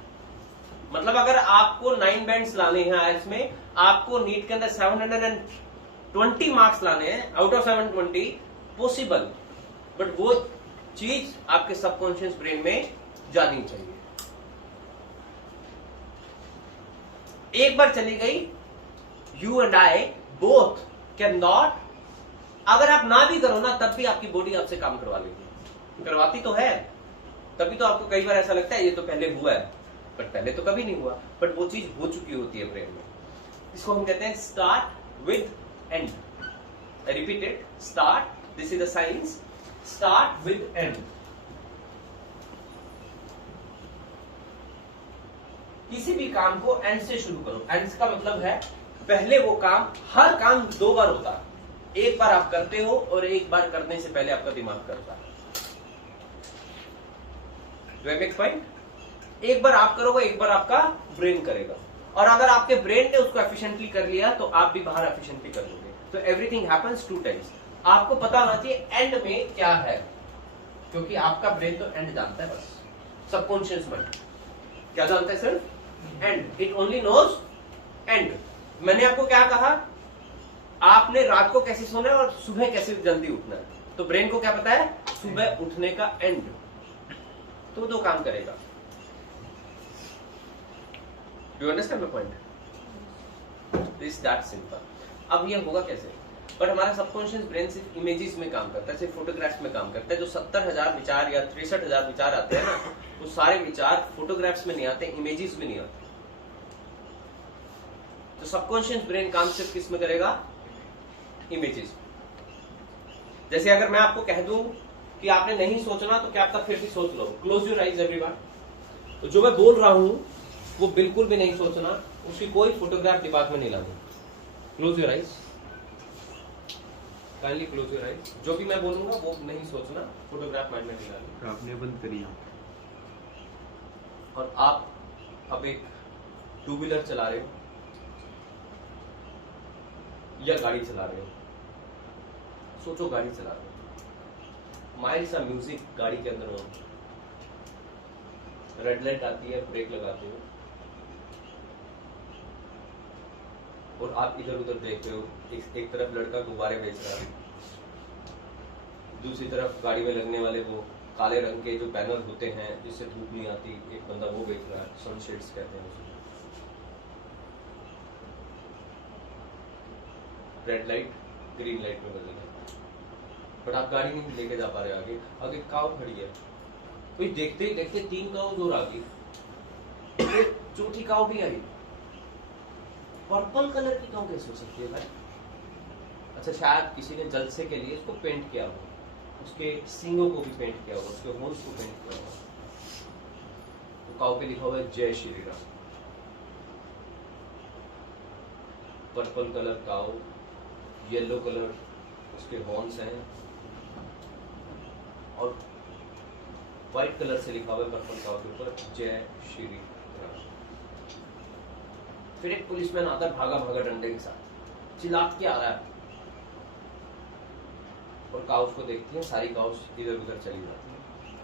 मतलब अगर आपको 9 बैंड्स लाने हैं आइल्स में, आपको नीट के अंदर 720 मार्क्स लाने हैं आउट ऑफ 720, पॉसिबल, बट वो चीज आपके सबकॉन्शियस ब्रेन में जानी चाहिए। एक बार चली गई, you and I both can not, अगर आप ना भी करो ना तब भी आपकी बॉडी आपसे काम करवा लेगी, करवाती तो है। तभी तो आपको कई बार ऐसा लगता है ये तो पहले हुआ है, बट पहले तो कभी नहीं हुआ, बट वो चीज हो चुकी होती है ब्रेन में। इसको हम कहते हैं start with and. I repeat it, start, this is the science, start with and. किसी भी काम को एंड से शुरू करो। एंड का मतलब है पहले वो काम, हर काम 2 बार होता है, एक बार आप करते हो और एक बार करने से पहले आपका दिमाग करता है। Do I make point? एक बार आप करोगे, एक बार आपका ब्रेन करेगा, और अगर आपके ब्रेन ने उसको एफिशिएंटली कर लिया तो आप भी बाहर एफिशिएंटली कर लोगे। तो एवरीथिंग हैपेंस 2 टाइम्स। आपको पता होना चाहिए एंड में क्या है, क्योंकि आपका ब्रेन तो एंड जानता है बस, सबकॉन्शियस माइंड क्या जानता है? सिर्फ end, it only knows end. मैंने आपको क्या कहा आपने रात को कैसे सोना है और सुबह कैसे जल्दी उठना है। तो ब्रेन को क्या पता है, सुबह उठने का एंड, तो दो काम करेगा। Do you understand my point? It's that simple. अब ये होगा कैसे? बट हमारा सबकॉन्शियस ब्रेन सिर्फ इमेजेस में काम करता है, सिर्फ फोटोग्राफ्स में काम करता है। जो 70,000 विचार या 63,000 विचार आते हैं ना, वो सारे विचार फोटोग्राफ्स में नहीं आते, इमेजेस में नहीं आते। तो सबकॉन्शियस ब्रेन काम सिर्फ किस में करेगा? इमेजेस। जैसे अगर मैं आपको कह दूं कि आपने नहीं सोचना, तो क्या आपका फिर भी सोच लो। Close your eyes everyone. तो जो मैं बोल रहा हूं वो बिल्कुल भी नहीं सोचना, उसकी कोई फोटोग्राफ दिमाग में नहीं लानी। Close your eyes, kindly close your eyes. जो भी मैं बोलूंगा वो नहीं सोचना, फोटोग्राफ माइंड में नहीं लानी। आपने बंद करी। और आप अब एक टू व्हीलर चला रहे हो या गाड़ी चला रहे हो, सोचो गाड़ी चला रहे हो, माइल्ड सा म्यूजिक गाड़ी के अंदर हो, रेड लाइट आती है, ब्रेक लगाते हो और आप इधर उधर देखते हो। एक तरफ लड़का गुब्बारे बेच रहा है, दूसरी तरफ गाड़ी में लगने वाले वो काले रंग के जो बैनर होते हैं जिससे धूप नहीं आती, एक बंदा वो बेच रहा है, सनशेड्स कहते हैं उसे। रेड लाइट ग्रीन लाइट में बदल गया, बट आप गाड़ी नहीं लेके जा पा रहे आगे। आगे काव खड़ी है, कोई देखते ही देखते 3 काव दूर आ गई, फिर चौथी काव भी आई। पर्पल कलर की काव कैसे हो सकती है भाई? अच्छा, शायद किसी ने जलसे के लिए उसको पेंट किया हो, उसके सींगों को भी पेंट किया होगा, उसके होंठ को पेंट किया होगा। तो काव पे लिखा हुआ है जय श्री राम। पर्पल कलर काव, येलो कलर उसके हॉर्न्स हैं, और व्हाइट कलर से लिखा हुआ है पर्पल काव के ऊपर जय श्री राम। फिर एक पुलिसमैन आता है भागा भागा डंडे के साथ, चिल्ला के आ रहा है, और काउस को देखते हैं, सारी काउस इधर उधर चली जाती है।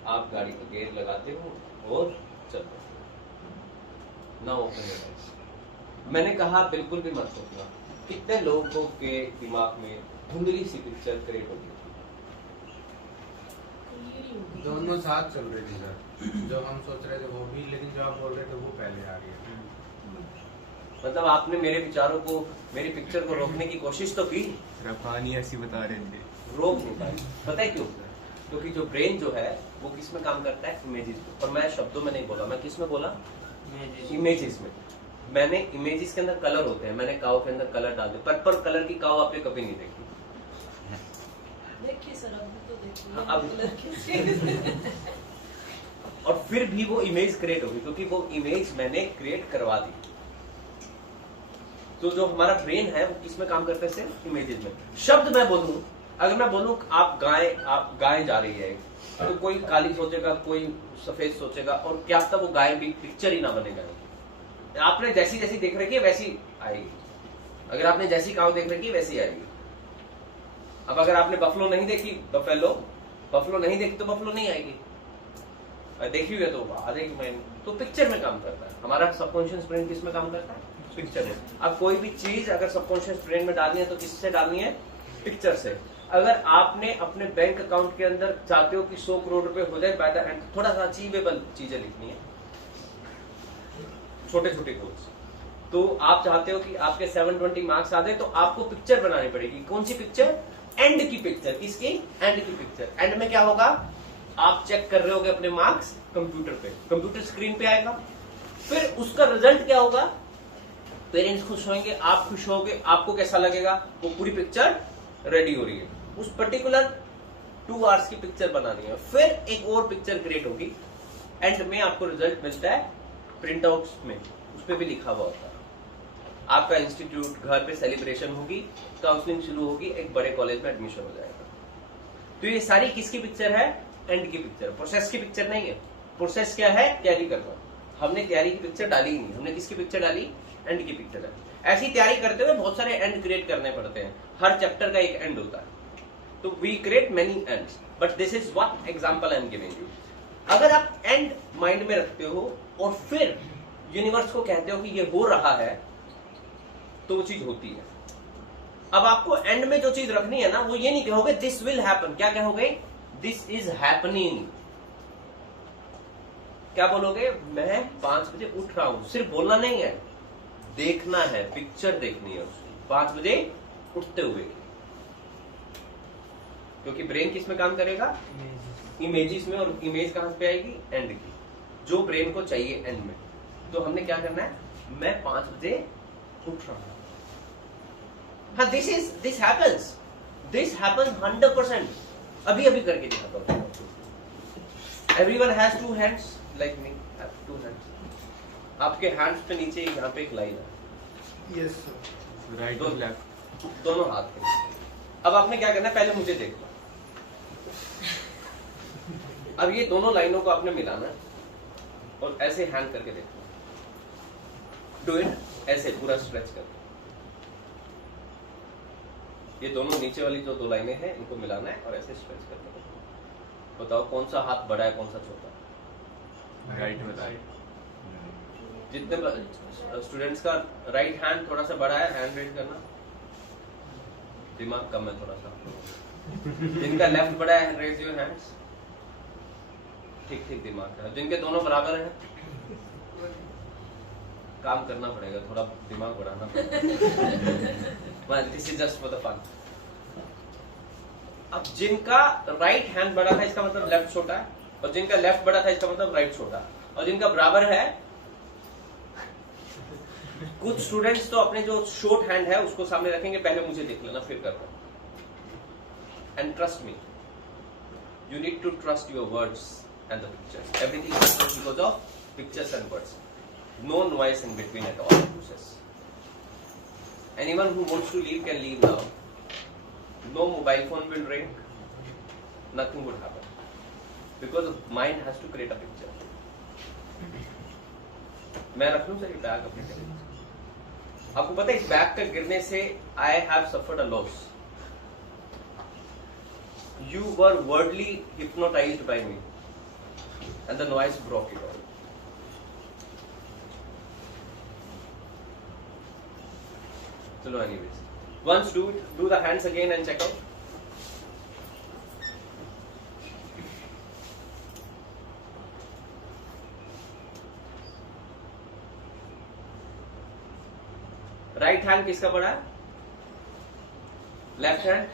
आप गाड़ी का गेयर लगाते हो और चलते हो। ना ओपन योर आइज। मैंने कहा बिल्कुल भी मत सोचना। कितने लोगों के दिमाग में धुंधली सी पिक्चर क्रिएट होगी? दोनों साथ चल रहे थे सर, जो हम सोच रहे थे वो भी, लेकिन जो आप बोल रहे थे वो पहले आ गया। मतलब आपने मेरे विचारों को, मेरी पिक्चर को रोकने की कोशिश तो की, रफानी ऐसी बता रहे थे, रोक नहीं पाए। पता है क्यों? क्योंकि जो ब्रेन जो है वो किस में काम करता है? इमेजेस में। और मैं शब्दों में नहीं बोला, मैं किस में बोला? इमेजेस में। मैंने इमेजेस के अंदर कलर होते हैं, मैंने काव के अंदर कलर डाल दिया। पर्पल कलर की काव आपने कभी नहीं देखी। देखिए सर, अभी तो देखिए। हाँ, अब और फिर भी वो इमेज क्रिएट होगी, क्योंकि वो इमेज मैंने क्रिएट करवा दी। तो जो हमारा ब्रेन है वो किस में काम करता है? सिर्फ इमेजेस में। शब्द मैं बोलूं, अगर मैं बोलूं आप गाय जा रही है, तो कोई काली सोचेगा, कोई सफेद सोचेगा, और क्या पता वो गाय भी पिक्चर ही ना बनेगा। आपने जैसी जैसी देख रखी है वैसी आएगी। अगर आपने जैसी काव देख रखी है वैसी आएगी। अब अगर आपने बफलो नहीं देखी, बफलो नहीं देखी तो बफलो नहीं आएगी। देखी हुई है तो आ जाएगी। मैं तो पिक्चर में काम करता है हमारा सबकॉन्शियस ब्रेन। किस में काम करता है? पिक्चर में। अब कोई भी चीज अगर सबकॉन्शियस ब्रेन में डालनी है तो किससे डालनी है? पिक्चर से। अगर आपने अपने बैंक अकाउंट के अंदर चाहते हो कि 100 करोड़ रुपए हो जाए बाय द एंड, थोड़ा सा अचीवेबल चीजें लिखनी है, छोटे छोटे गोल्स। तो आप चाहते हो कि आपके 720 मार्क्स आ जाए, तो आपको पिक्चर बनानी पड़ेगी। कौन सी पिक्चर? एंड की पिक्चर। किसकी? एंड की पिक्चर। एंड में क्या होगा? आप चेक कर रहे होगे अपने मार्क्स कंप्यूटर पे, कंप्यूटर स्क्रीन पे आएगा। फिर उसका रिजल्ट क्या होगा? पेरेंट्स खुश होंगे, आप खुश होगे। आपको कैसा लगेगा? वो पूरी पिक्चर रेडी हो रही है। उस पर्टिकुलर 2 आवर्स की पिक्चर बनानी है। फिर एक और पिक्चर क्रिएट होगी। एंड में आपको रिजल्ट मिलता है प्रिंट आउट में, उस पर भी लिखा हुआ होता है। आपका इंस्टीट्यूट, घर पे सेलिब्रेशन होगी, काउंसलिंग शुरू होगी, एक बड़े कॉलेज में एडमिशन हो जाएगा। तो ये सारी किसकी पिक्चर है? एंड की पिक्चर। प्रोसेस की पिक्चर नहीं है। प्रोसेस क्या है? तैयारी करना। हमने तैयारी की पिक्चर डाली ही नहीं, हमने किसकी पिक्चर डाली? एंड की पिक्चर डाली। ऐसी तैयारी करते हुए बहुत सारे एंड क्रिएट करने पड़ते हैं। हर चैप्टर का एक एंड होता है। तो we create many ends, but this is what example I am giving you. अगर आप एंड माइंड में रखते हो और फिर यूनिवर्स को कहते हो कि ये हो रहा है, तो वो चीज होती है। अब आपको एंड में जो चीज रखनी है ना, वो ये नहीं कहोगे दिस विल हैपन, क्या कहोगे? This is happening. क्या बोलोगे? मैं 5 बजे उठ रहा हूं। सिर्फ बोलना नहीं है, देखना है, पिक्चर देखनी है उसकी 5 बजे उठते हुए, क्योंकि ब्रेन किस में काम करेगा? इमेजेस में। और इमेज कहां पे आएगी? एंड की, जो ब्रेन को चाहिए एंड में। तो हमने क्या करना है? मैं 5 बजे उठ रहा हूं। हाँ, दिस हैपेंस 100%। अभी अभी करके दिखाता हूं। Everyone has 2 hands like me, have 2 hands. आपके हैंड्स पे नीचे यहाँ पे एक लाइन है, यस सर। राइट और लेफ्ट दोनों हाथ में। अब आपने क्या करना है? पहले मुझे देखना। अब ये दोनों लाइनों को आपने मिलाना है और ऐसे हैंड करके देखना। डू इट ऐसे, पूरा स्ट्रेच करके। ये दोनों नीचे वाली जो 2 लाइनें हैं, इनको मिलाना है और ऐसे स्ट्रेच करके देखना। बताओ कौन सा हाथ बड़ा है, कौन सा छोटा है? राइट में राइट। जितने स्टूडेंट्स का राइट हैंड थोड़ा सा बड़ा है, हैंड रेज करना। दिमाग कम है थोड़ा सा। जिनका लेफ्ट बड़ा है, रेज योर हैंड्स। ठीक ठीक दिमाग है। जिनके दोनों बराबर हैं, काम करना पड़ेगा, थोड़ा दिमाग बढ़ाना पड़ेगा। This is just for the fun. अब जिनका राइट हैंड बड़ा था, इसका मतलब लेफ्ट छोटा है, और जिनका लेफ्ट बड़ा था, इसका मतलब राइट छोटा, और जिनका बराबर है, कुछ स्टूडेंट्स तो अपने जो शॉर्ट हैंड है उसको सामने रखेंगे, पहले मुझे देख लेना फिर करना। And trust me, you need to trust your words and the pictures. Everything happens because of pictures and words. No noise in between at all. Anyone who wants to leave can leave now. No mobile phone will ring. Nothing would happen. Because the mind has to create a picture. मैं रख लूं sir ये bag अपने table. आपको पता है इस bag का गिरने से I have suffered a loss. You were wordly hypnotized by me, and the noise broke it all. चलो anyways, once do the hands again and check out. Right hand किसका बड़ा है? लेफ्ट हैंड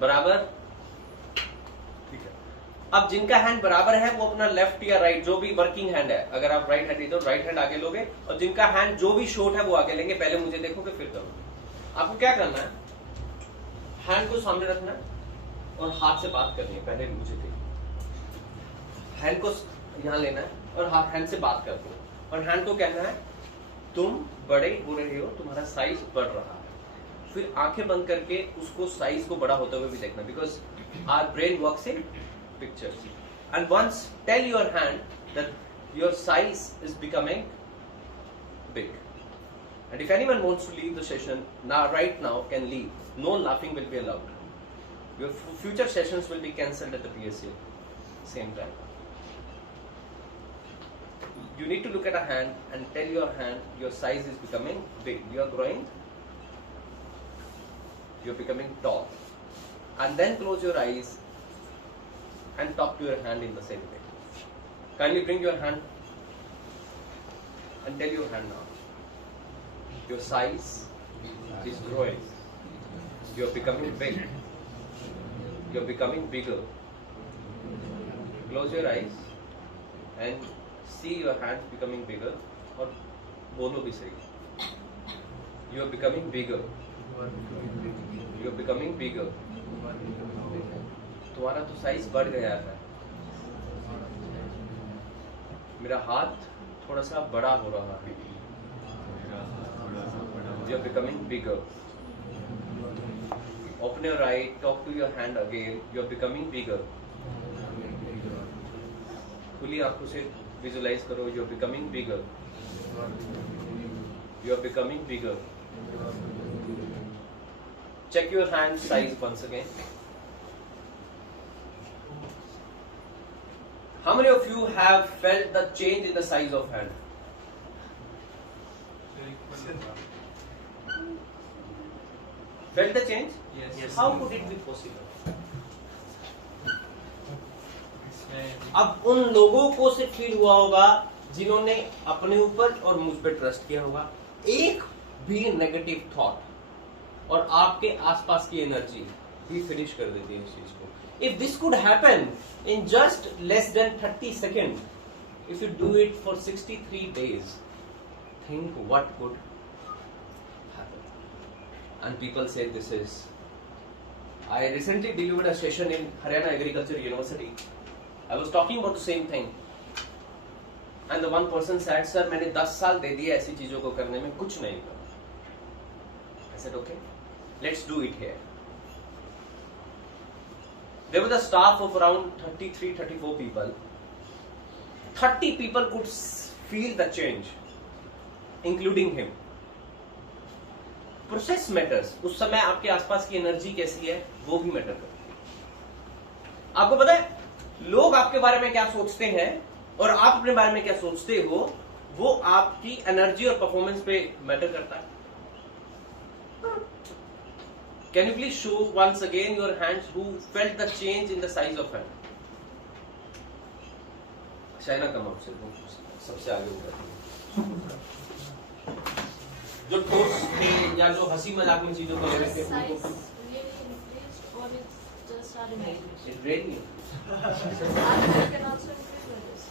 बराबर, ठीक है। अब जिनका हैंड बराबर है वो अपना लेफ्ट या राइट जो भी वर्किंग हैंड है, अगर आप राइट हैंड तो राइट हैंड आगे लोगे, और जिनका हैंड जो भी शॉर्ट है वो आगे लेंगे। पहले मुझे देखोगे फिर करोगे। आपको क्या करना है? हैंड को सामने रखना है और हाथ से बात करनी है। पहले मुझे देखो, हैंड को यहां लेना है और हैंड से बात करते हो, और हैंड को कहना है तुम बड़े हो रहे हो, तुम्हारा साइज बढ़ रहा है। फिर आंखें बंद करके उसको साइज को बड़ा होते हुए भी देखना, because our brain works in pictures. And once tell your hand that your size is becoming big. And if anyone wants to leave the session now, right now, can leave. No laughing will be allowed. Your future sessions will be cancelled at the PSA. Same time. You need to look at a hand and tell your hand your size is becoming big. You are growing. You are becoming tall. And then close your eyes and talk to your hand in the same way. Kindly bring your hand and tell your hand now. Your size is growing. You are becoming big. You are becoming bigger. Close your eyes and see your hands becoming bigger. और बोलो भी सही. You are becoming bigger. You are becoming bigger. तुम्हारा तो size बढ़ गया है। मेरा हाथ थोड़ा सा बड़ा हो रहा है। You are becoming bigger. Open your eye, talk to your hand again. You are becoming bigger. खुली आंखों से विजुलाइज करो। You are becoming bigger. You are becoming bigger. Check your hand size once again. How many of you have felt the change in the size of hand? Felt the change? Yes. How could it be possible? अब उन लोगों को सिर्फ feel हुआ होगा जिन्होंने अपने ऊपर और मुझ पे ट्रस्ट किया होगा. एक भी नेगेटिव थॉट और आपके आसपास की एनर्जी भी फिनिश कर देती है इस चीज को. If this could happen in just less than 30 second, if you do it for 63 days, think what could happen. And people say this is. I recently delivered a session in Haryana Agriculture University. I was talking about the same thing. And the one person said, sir, मैंने 10 साल दे दिए ऐसी चीजों को करने में, कुछ नहीं करा. I said, okay, let's do it here. There was a staff of around 33-34 people. 30 people could feel the change, including him. Process matters. उस समय आपके आसपास की एनर्जी कैसी है वो भी मैटर करती है. आपको पता है लोग आपके बारे में क्या सोचते हैं और आप अपने बारे में क्या सोचते हो, वो आपकी एनर्जी और परफॉर्मेंस पे मैटर करता है. Can you please show once again your hands who felt the change in the size of hand. Shaina come out से सबसे आगे उतर, जो ठोस थे या जो हंसी मजाक में चीजों को ले रहे थे Size really increased or it's just our imagination? It really, I can also increase with this.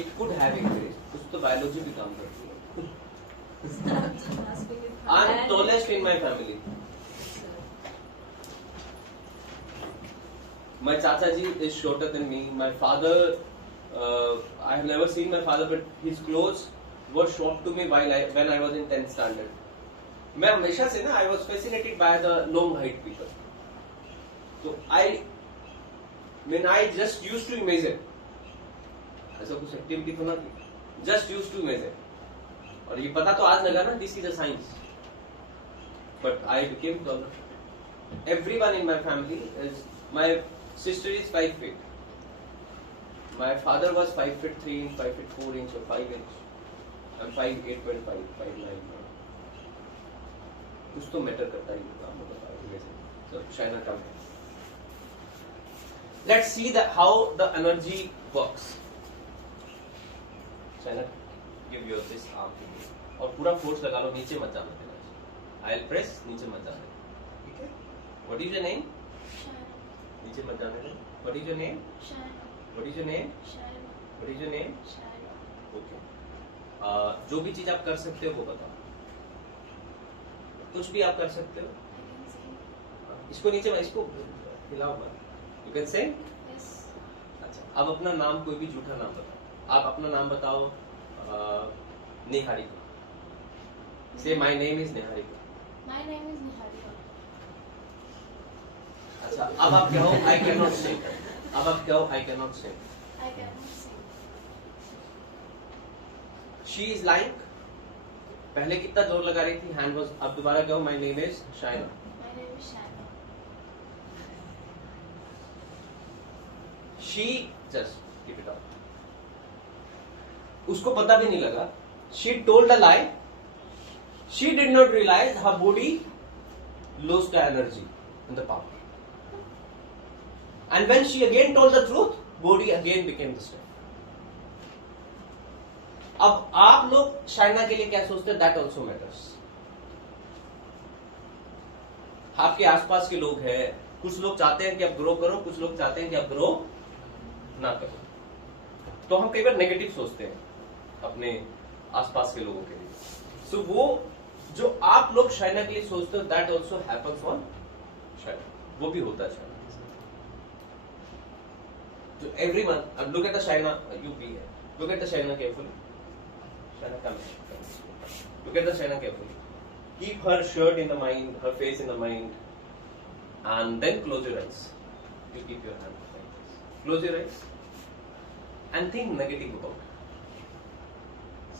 it could have increased. कुछ तो बायोलॉजी भी काम करती है. I'm just asking if I'm tallest in my family. My Chacha ji is shorter than me. My father, I have never seen my father, but his clothes were short to me when I was in 10th standard. मैं हमेशा से ना I was fascinated by the long height people. So I just used to imagine. ऐसा कुछ activity तो ना थी. Just used to imagine. और ये पता तो आज लगा ना, this is a science. But I became taller. Everyone in my family is, my sister is 5 feet. My father was 5'3", 5'4" or 5 inch. I'm 5'8.5", 5'9". कुछ तो मैटर करता है ये काम होता है. So Shaina, come here. Let's see how the energy works. Shaina, give your this arm to me. और पूरा फोर्स लगा लो, नीचे मत जाने देना. I'll press, नीचे मत जाने. ठीक है? What is your name? Shine, नीचे मत जाने देना. What is your name? shine, What is your name? shine, What is your name? shine. Okay. जो भी चीज आप कर सकते हो वो बताओ. कुछ भी आप कर सकते हो. I can sing. इसको नीचे मत, इसको हिलाओ मत. You can say? Yes. अच्छा, अब अपना नाम, कोई भी झूठा नाम बताओ. आप अपना नाम बताओ. Niharika. Say my name is Niharika. My name is Niharika. अच्छा, अब आप कहो I cannot sing. अब आप कहो I cannot sing. I cannot sing. She is lying. पहले कितना जोर लगा रही थी, हैंड वाज. अब दोबारा कहो my name is Shaina. My name is Shaina. She just keep it up. उसको पता भी नहीं लगा. She told a lie. She did not realize her body lost the energy and the power. And when she again told the truth, body again became the same. अब आप लोग शाइना के लिए क्या सोचते हैं, that also matters. आपके आसपास के लोग हैं, कुछ लोग चाहते हैं कि आप ग्रो करो, कुछ लोग चाहते हैं कि आप ग्रो ना करो. तो हम कई बार नेगेटिव सोचते हैं अपने आसपास के लोगों के लिए. सो वो जो आप लोग शाइना के लिए सोचते हो, that also happens on Shaina. वो भी होता है Shaina. So everyone, look at the Shaina, you be here. Look at the Shaina carefully. Shaina, come here. Look at the Shaina carefully. Keep her shirt in the mind, her face in the mind, and then close your eyes. You keep your hand like this. Close your eyes and think negative about it.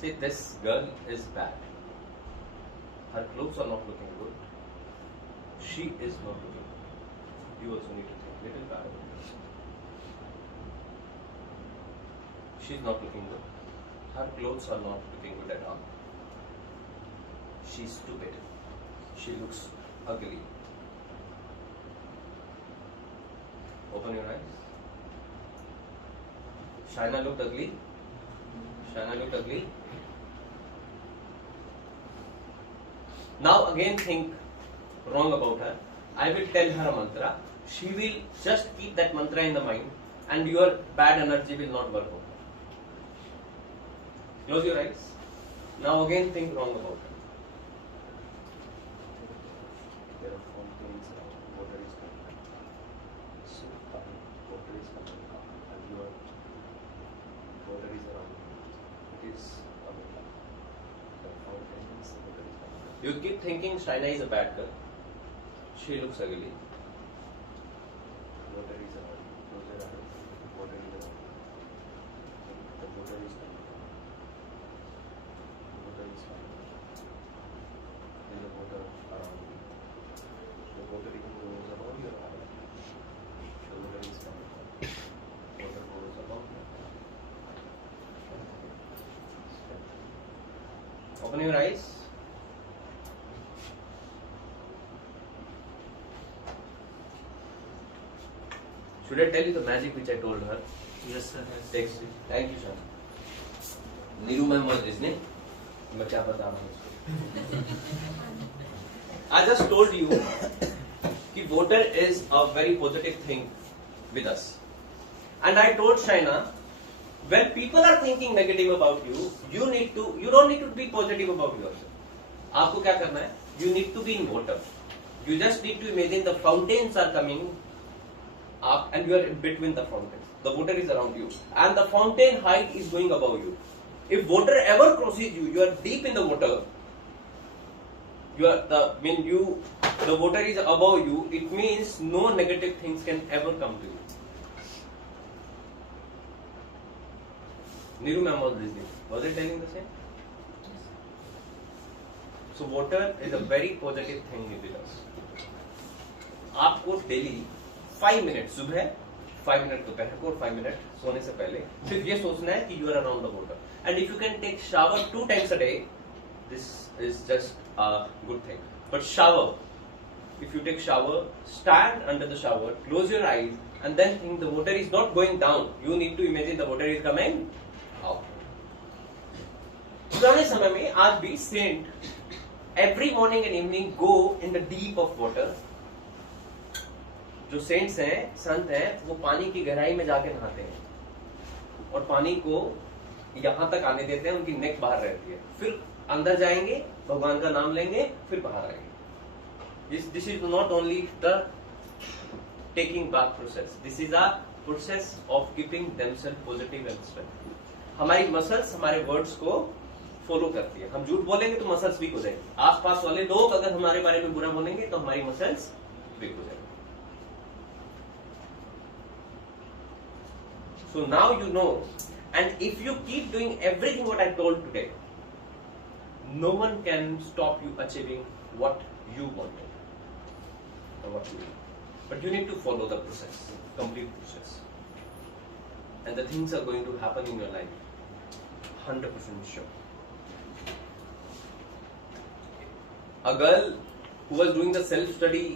Say, this girl is bad. Her clothes are not looking good. She is not looking good. You also need to think little bad about this. She's not looking good. Her clothes are not looking good at all. She's stupid. She looks ugly. Open your eyes. Shaina looked ugly. Shaina looked ugly. Now again think wrong about her. I will tell her a mantra. She will just keep that mantra in the mind, and your bad energy will not work on her. Close your eyes. Now again think wrong about her. There are fountains around. Water is coming. So coming. Water is coming. And your water is around. It is coming. The fountains. Water is coming. You keep thinking Shaina is a bad girl. She looks ugly. Water is around. Close your eyes. Water is around. The water is coming. The water is coming. There is a water around you. The water even goes around your eye. The water is coming. Water goes around your eye. Open your eyes. Should I tell you the magic which I told her? Yes, sir. Text. Thank you, sir. Niru ma'am was listening. मैं क्या बता रहा हूँ उसको? I just told you कि water is a very positive thing with us, and I told Shaina, when people are thinking negative about you, you don't need to be positive about yourself. आपको क्या करना है? You need to be in water. You just need to imagine the fountains are coming up and you are in between the fountains. The water is around you and the fountain height is going above you. If water ever crosses you, you are deep in the water. The water is above you, it means no negative things can ever come to you. Niru ma'am was listening. Was I telling the same? So water is a very positive thing with us. आपको daily 5 minute सुबह, 5 minute दोपहर को और 5 minute सोने से पहले सिर्फ ये सोचना है कि you are around the water, and if you can take shower 2 times a day, this is just a good thing. But shower, if you take shower, stand under the shower, close your eyes, and then think the water is not going down. You need to imagine the water is coming out. पुराने समय में आज भी Saint every morning and evening go in the deep of water. जो cents हैं, संत हैं, वो पानी की गहराई में जाके नहाते हैं और पानी को यहां तक आने देते हैं, उनकी नेक बाहर रहती है, फिर अंदर जाएंगे, भगवान का नाम लेंगे, फिर बाहर आएंगे. This is not only the taking back process, this is a process of keeping themself positive and strength. हमारी मसल्स हमारे वर्ड्स को फॉलो करती है. हम झूठ बोलेंगे तो मसल्स वीक हो जाएंगी. आसपास वाले लोग अगर हमारे बारे में बुरा बोलेंगे तो हमारी मसल्स वीक हो जाएंगी. So now you know, and if you keep doing everything what I told today, no one can stop you achieving what you wanted or what you need. But you need to follow the process, complete process, and the things are going to happen in your life, 100% sure. A girl who was doing the self-study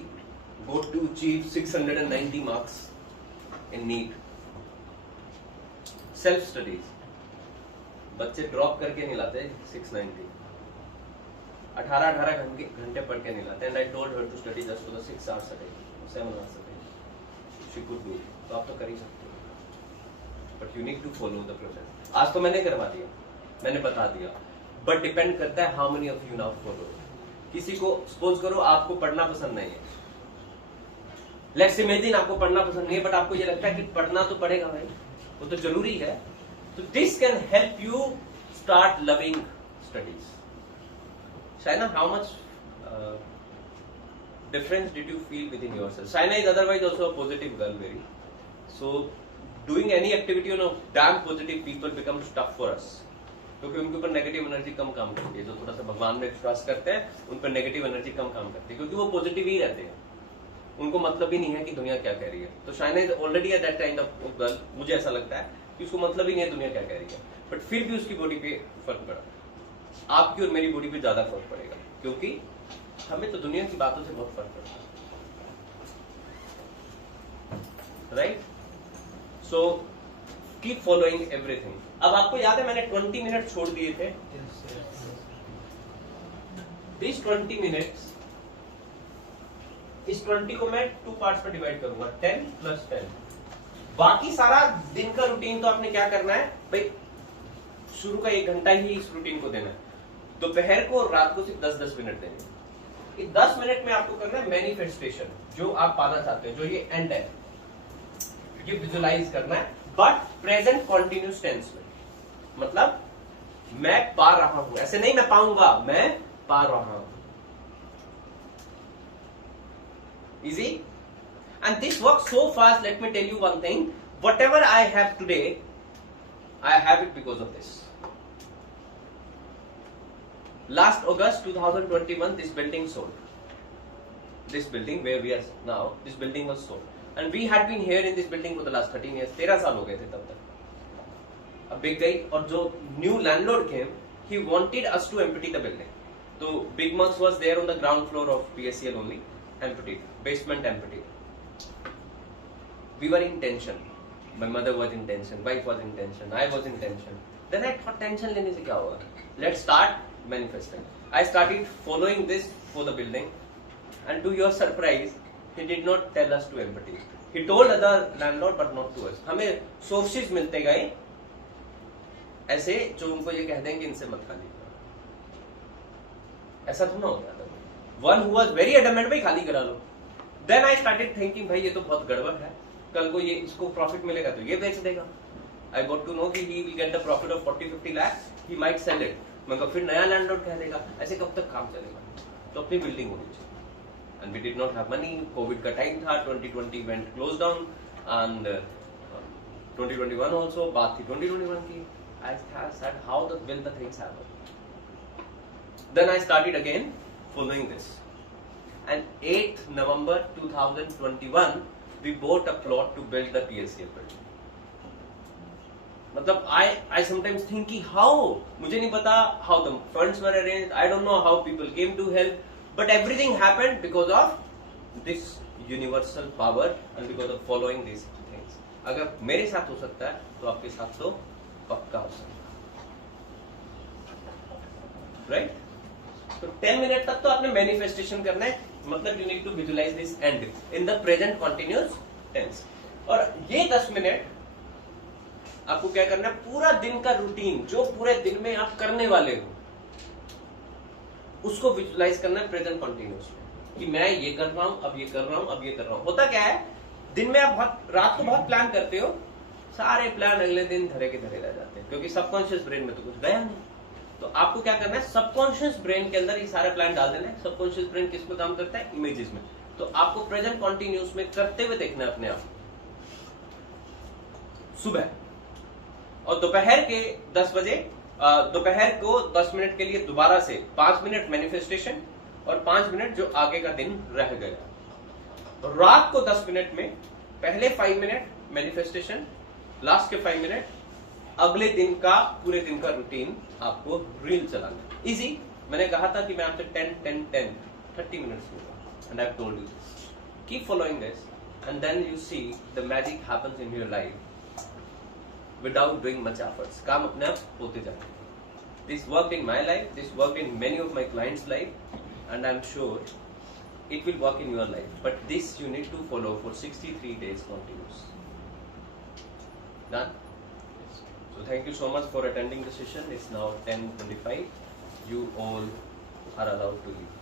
got to achieve 690 marks in NEET. Self studies, बच्चे drop करके नहीं लाते 690, 18 घंटे पढ़ के नहीं लाते. And I told her to study just for the 6 hours a day, 7 hours a day. She could do. तो आप तो कर ही सकते हो, but you need to follow the process. आज तो मैंने करवा दिया, मैंने बता दिया, बट डिपेंड करता है how many of you now follow. किसी को सपोज करो आपको पढ़ना पसंद नहीं है, लेट्स इमेजिन आपको पढ़ना पसंद नहीं है, बट आपको ये लगता है कि पढ़ना तो पड़ेगा भाई, वो तो जरूरी है. तो this can help you start loving studies. Shaina, how much difference did you feel within yourself? Shaina is otherwise also a positive girl, very. So doing any activity, you know, damn positive people becomes tough for us. क्योंकि उनके ऊपर negative energy कम काम करती है. जो थोड़ा सा भगवान में विश्वास करते हैं, उन पर नेगेटिव एनर्जी कम काम करती है, क्योंकि वो पॉजिटिव ही रहते हैं. उनको मतलब ही नहीं है कि दुनिया क्या कह रही है. तो Shaina is already at that kind of girl. मुझे ऐसा लगता है कि उसको मतलब ही नहीं है दुनिया क्या कह रही है, बट फिर भी उसकी बॉडी पे फर्क पड़ा. आपकी और मेरी बॉडी पे ज्यादा फर्क पड़ेगा, क्योंकि हमें तो दुनिया की बातों से बहुत फर्क पड़ता है, right? So keep following everything. अब आपको याद है मैंने 20 मिनट छोड़ दिए थे। दिस 20 मिनट्स, इस 20 को मैं 2 पार्ट्स में डिवाइड करूंगा, 10 + 10। बाकी सारा दिन का रूटीन तो आपने क्या करना है भाई, शुरू का 1 घंटा ही इस रूटीन को देना है, दोपहर को और रात को सिर्फ 10-10 मिनट देने। ये 10 मिनट में आपको करना है मैनिफेस्टेशन, जो आप पाना चाहते हैं, जो ये एंड है, ये विजुलाइज करना है, बट प्रेजेंट कॉन्टिन्यूस टेंस में। मतलब मैं पा रहा हूं, ऐसे नहीं मैं पाऊंगा, मैं पा रहा हूं। Easy? And this works so fast. Let me tell you one thing. Whatever I have today, I have it because of this. Last August 2021, this building sold. This building where we are now, this building was sold. And we had been here in this building for the last 13 years. 13 साल हो गए थे तब तक। अब बिक गई, और जो new landlord came, he wanted us to empty the building. So Big Mugs was there on the ground floor of PSCL only. Emptied, basement emptied. We were in tension. My mother was in tension, wife was in tension, I was in tension. Then I thought tension लेने से क्या होगा? Let's start manifesting. I started following this for the building, and to your surprise, he did not tell us to empty. He told other landlord but not to us. हमें sources मिलते गए ऐसे जो उनको ये कह देंगे इनसे मत खाली करो। ऐसा तो ना होता था। One who was very adamant, भाई खाली करा लो। Then I started thinking, भाई ये तो बहुत गड़बड़ है, कल को ये इसको प्रॉफिट मिलेगा तो ये बेच देगा। I got to know कि he will get the profit of 40-50 lakhs, he might sell it। मगर फिर नया लैंडलॉर्ड कह देगा, ऐसे कब तक काम चलेगा? तो अपनी बिल्डिंग होनी चाहिए। And we did not have money, Covid का टाइम था, 2020 went closed down, and 2021 also, बात थी 2021 की। I said how will the things happen? Then I started again following this, and 8th November 2021 we bought a plot to build the PSCL building. मतलब I sometimes think कि how, मुझे नहीं पता how the funds were arranged, I don't know how people came to help, but everything happened because of this universal power and because of following these things. अगर मेरे साथ हो सकता है तो आपके साथ तो पक्का हो सकता है, right? तो 10 मिनट तक तो आपने मैनिफेस्टेशन करना है, मतलब you need to visualize this and in the present continuous tense. और ये 10 मिनट आपको क्या करना है, पूरा दिन का रूटीन जो पूरे दिन में आप करने वाले हो उसको विजुलाइज करना है प्रेजेंट कॉन्टिन्यूस में, कि मैं ये कर रहा हूं, अब ये कर रहा हूं, अब ये कर रहा हूं। होता क्या है, दिन में आप बहुत, रात को बहुत प्लान करते हो, सारे प्लान अगले दिन धरे के धरे रह जाते हैं, क्योंकि सबकॉन्शियस ब्रेन में तो कुछ गया नहीं। तो आपको क्या करना है, सबकॉन्शियस ब्रेन के अंदर ये सारे प्लान डाल देना है। सबकॉन्शियस ब्रेन किस में काम करता है, इमेजेस में। तो आपको प्रेजेंट कॉन्टिन्यूस में करते हुए देखना है अपने आप, सुबह और दोपहर के 10 बजे, दोपहर को 10 मिनट के लिए दोबारा से 5 मिनट मैनिफेस्टेशन और 5 मिनट जो आगे का दिन रह गया। रात को 10 मिनट में पहले 5 मिनट मैनिफेस्टेशन, लास्ट के 5 मिनट अगले दिन का, पूरे दिन का रूटीन आपको रील चलाना। इजी, मैंने कहा था कि मैं आपसे 30 मिनट्स लूंगा, and I have told you this. Keep following this and then you see the magic happens in your life without doing much efforts. काम अपने आप होते जाते हैं। This work in my life, this work in many of my clients life, and I am sure it will work in your life, but this you need to follow for 63 days continuous. Done? So thank you so much for attending the session. It's now 10:25. You all are allowed to leave.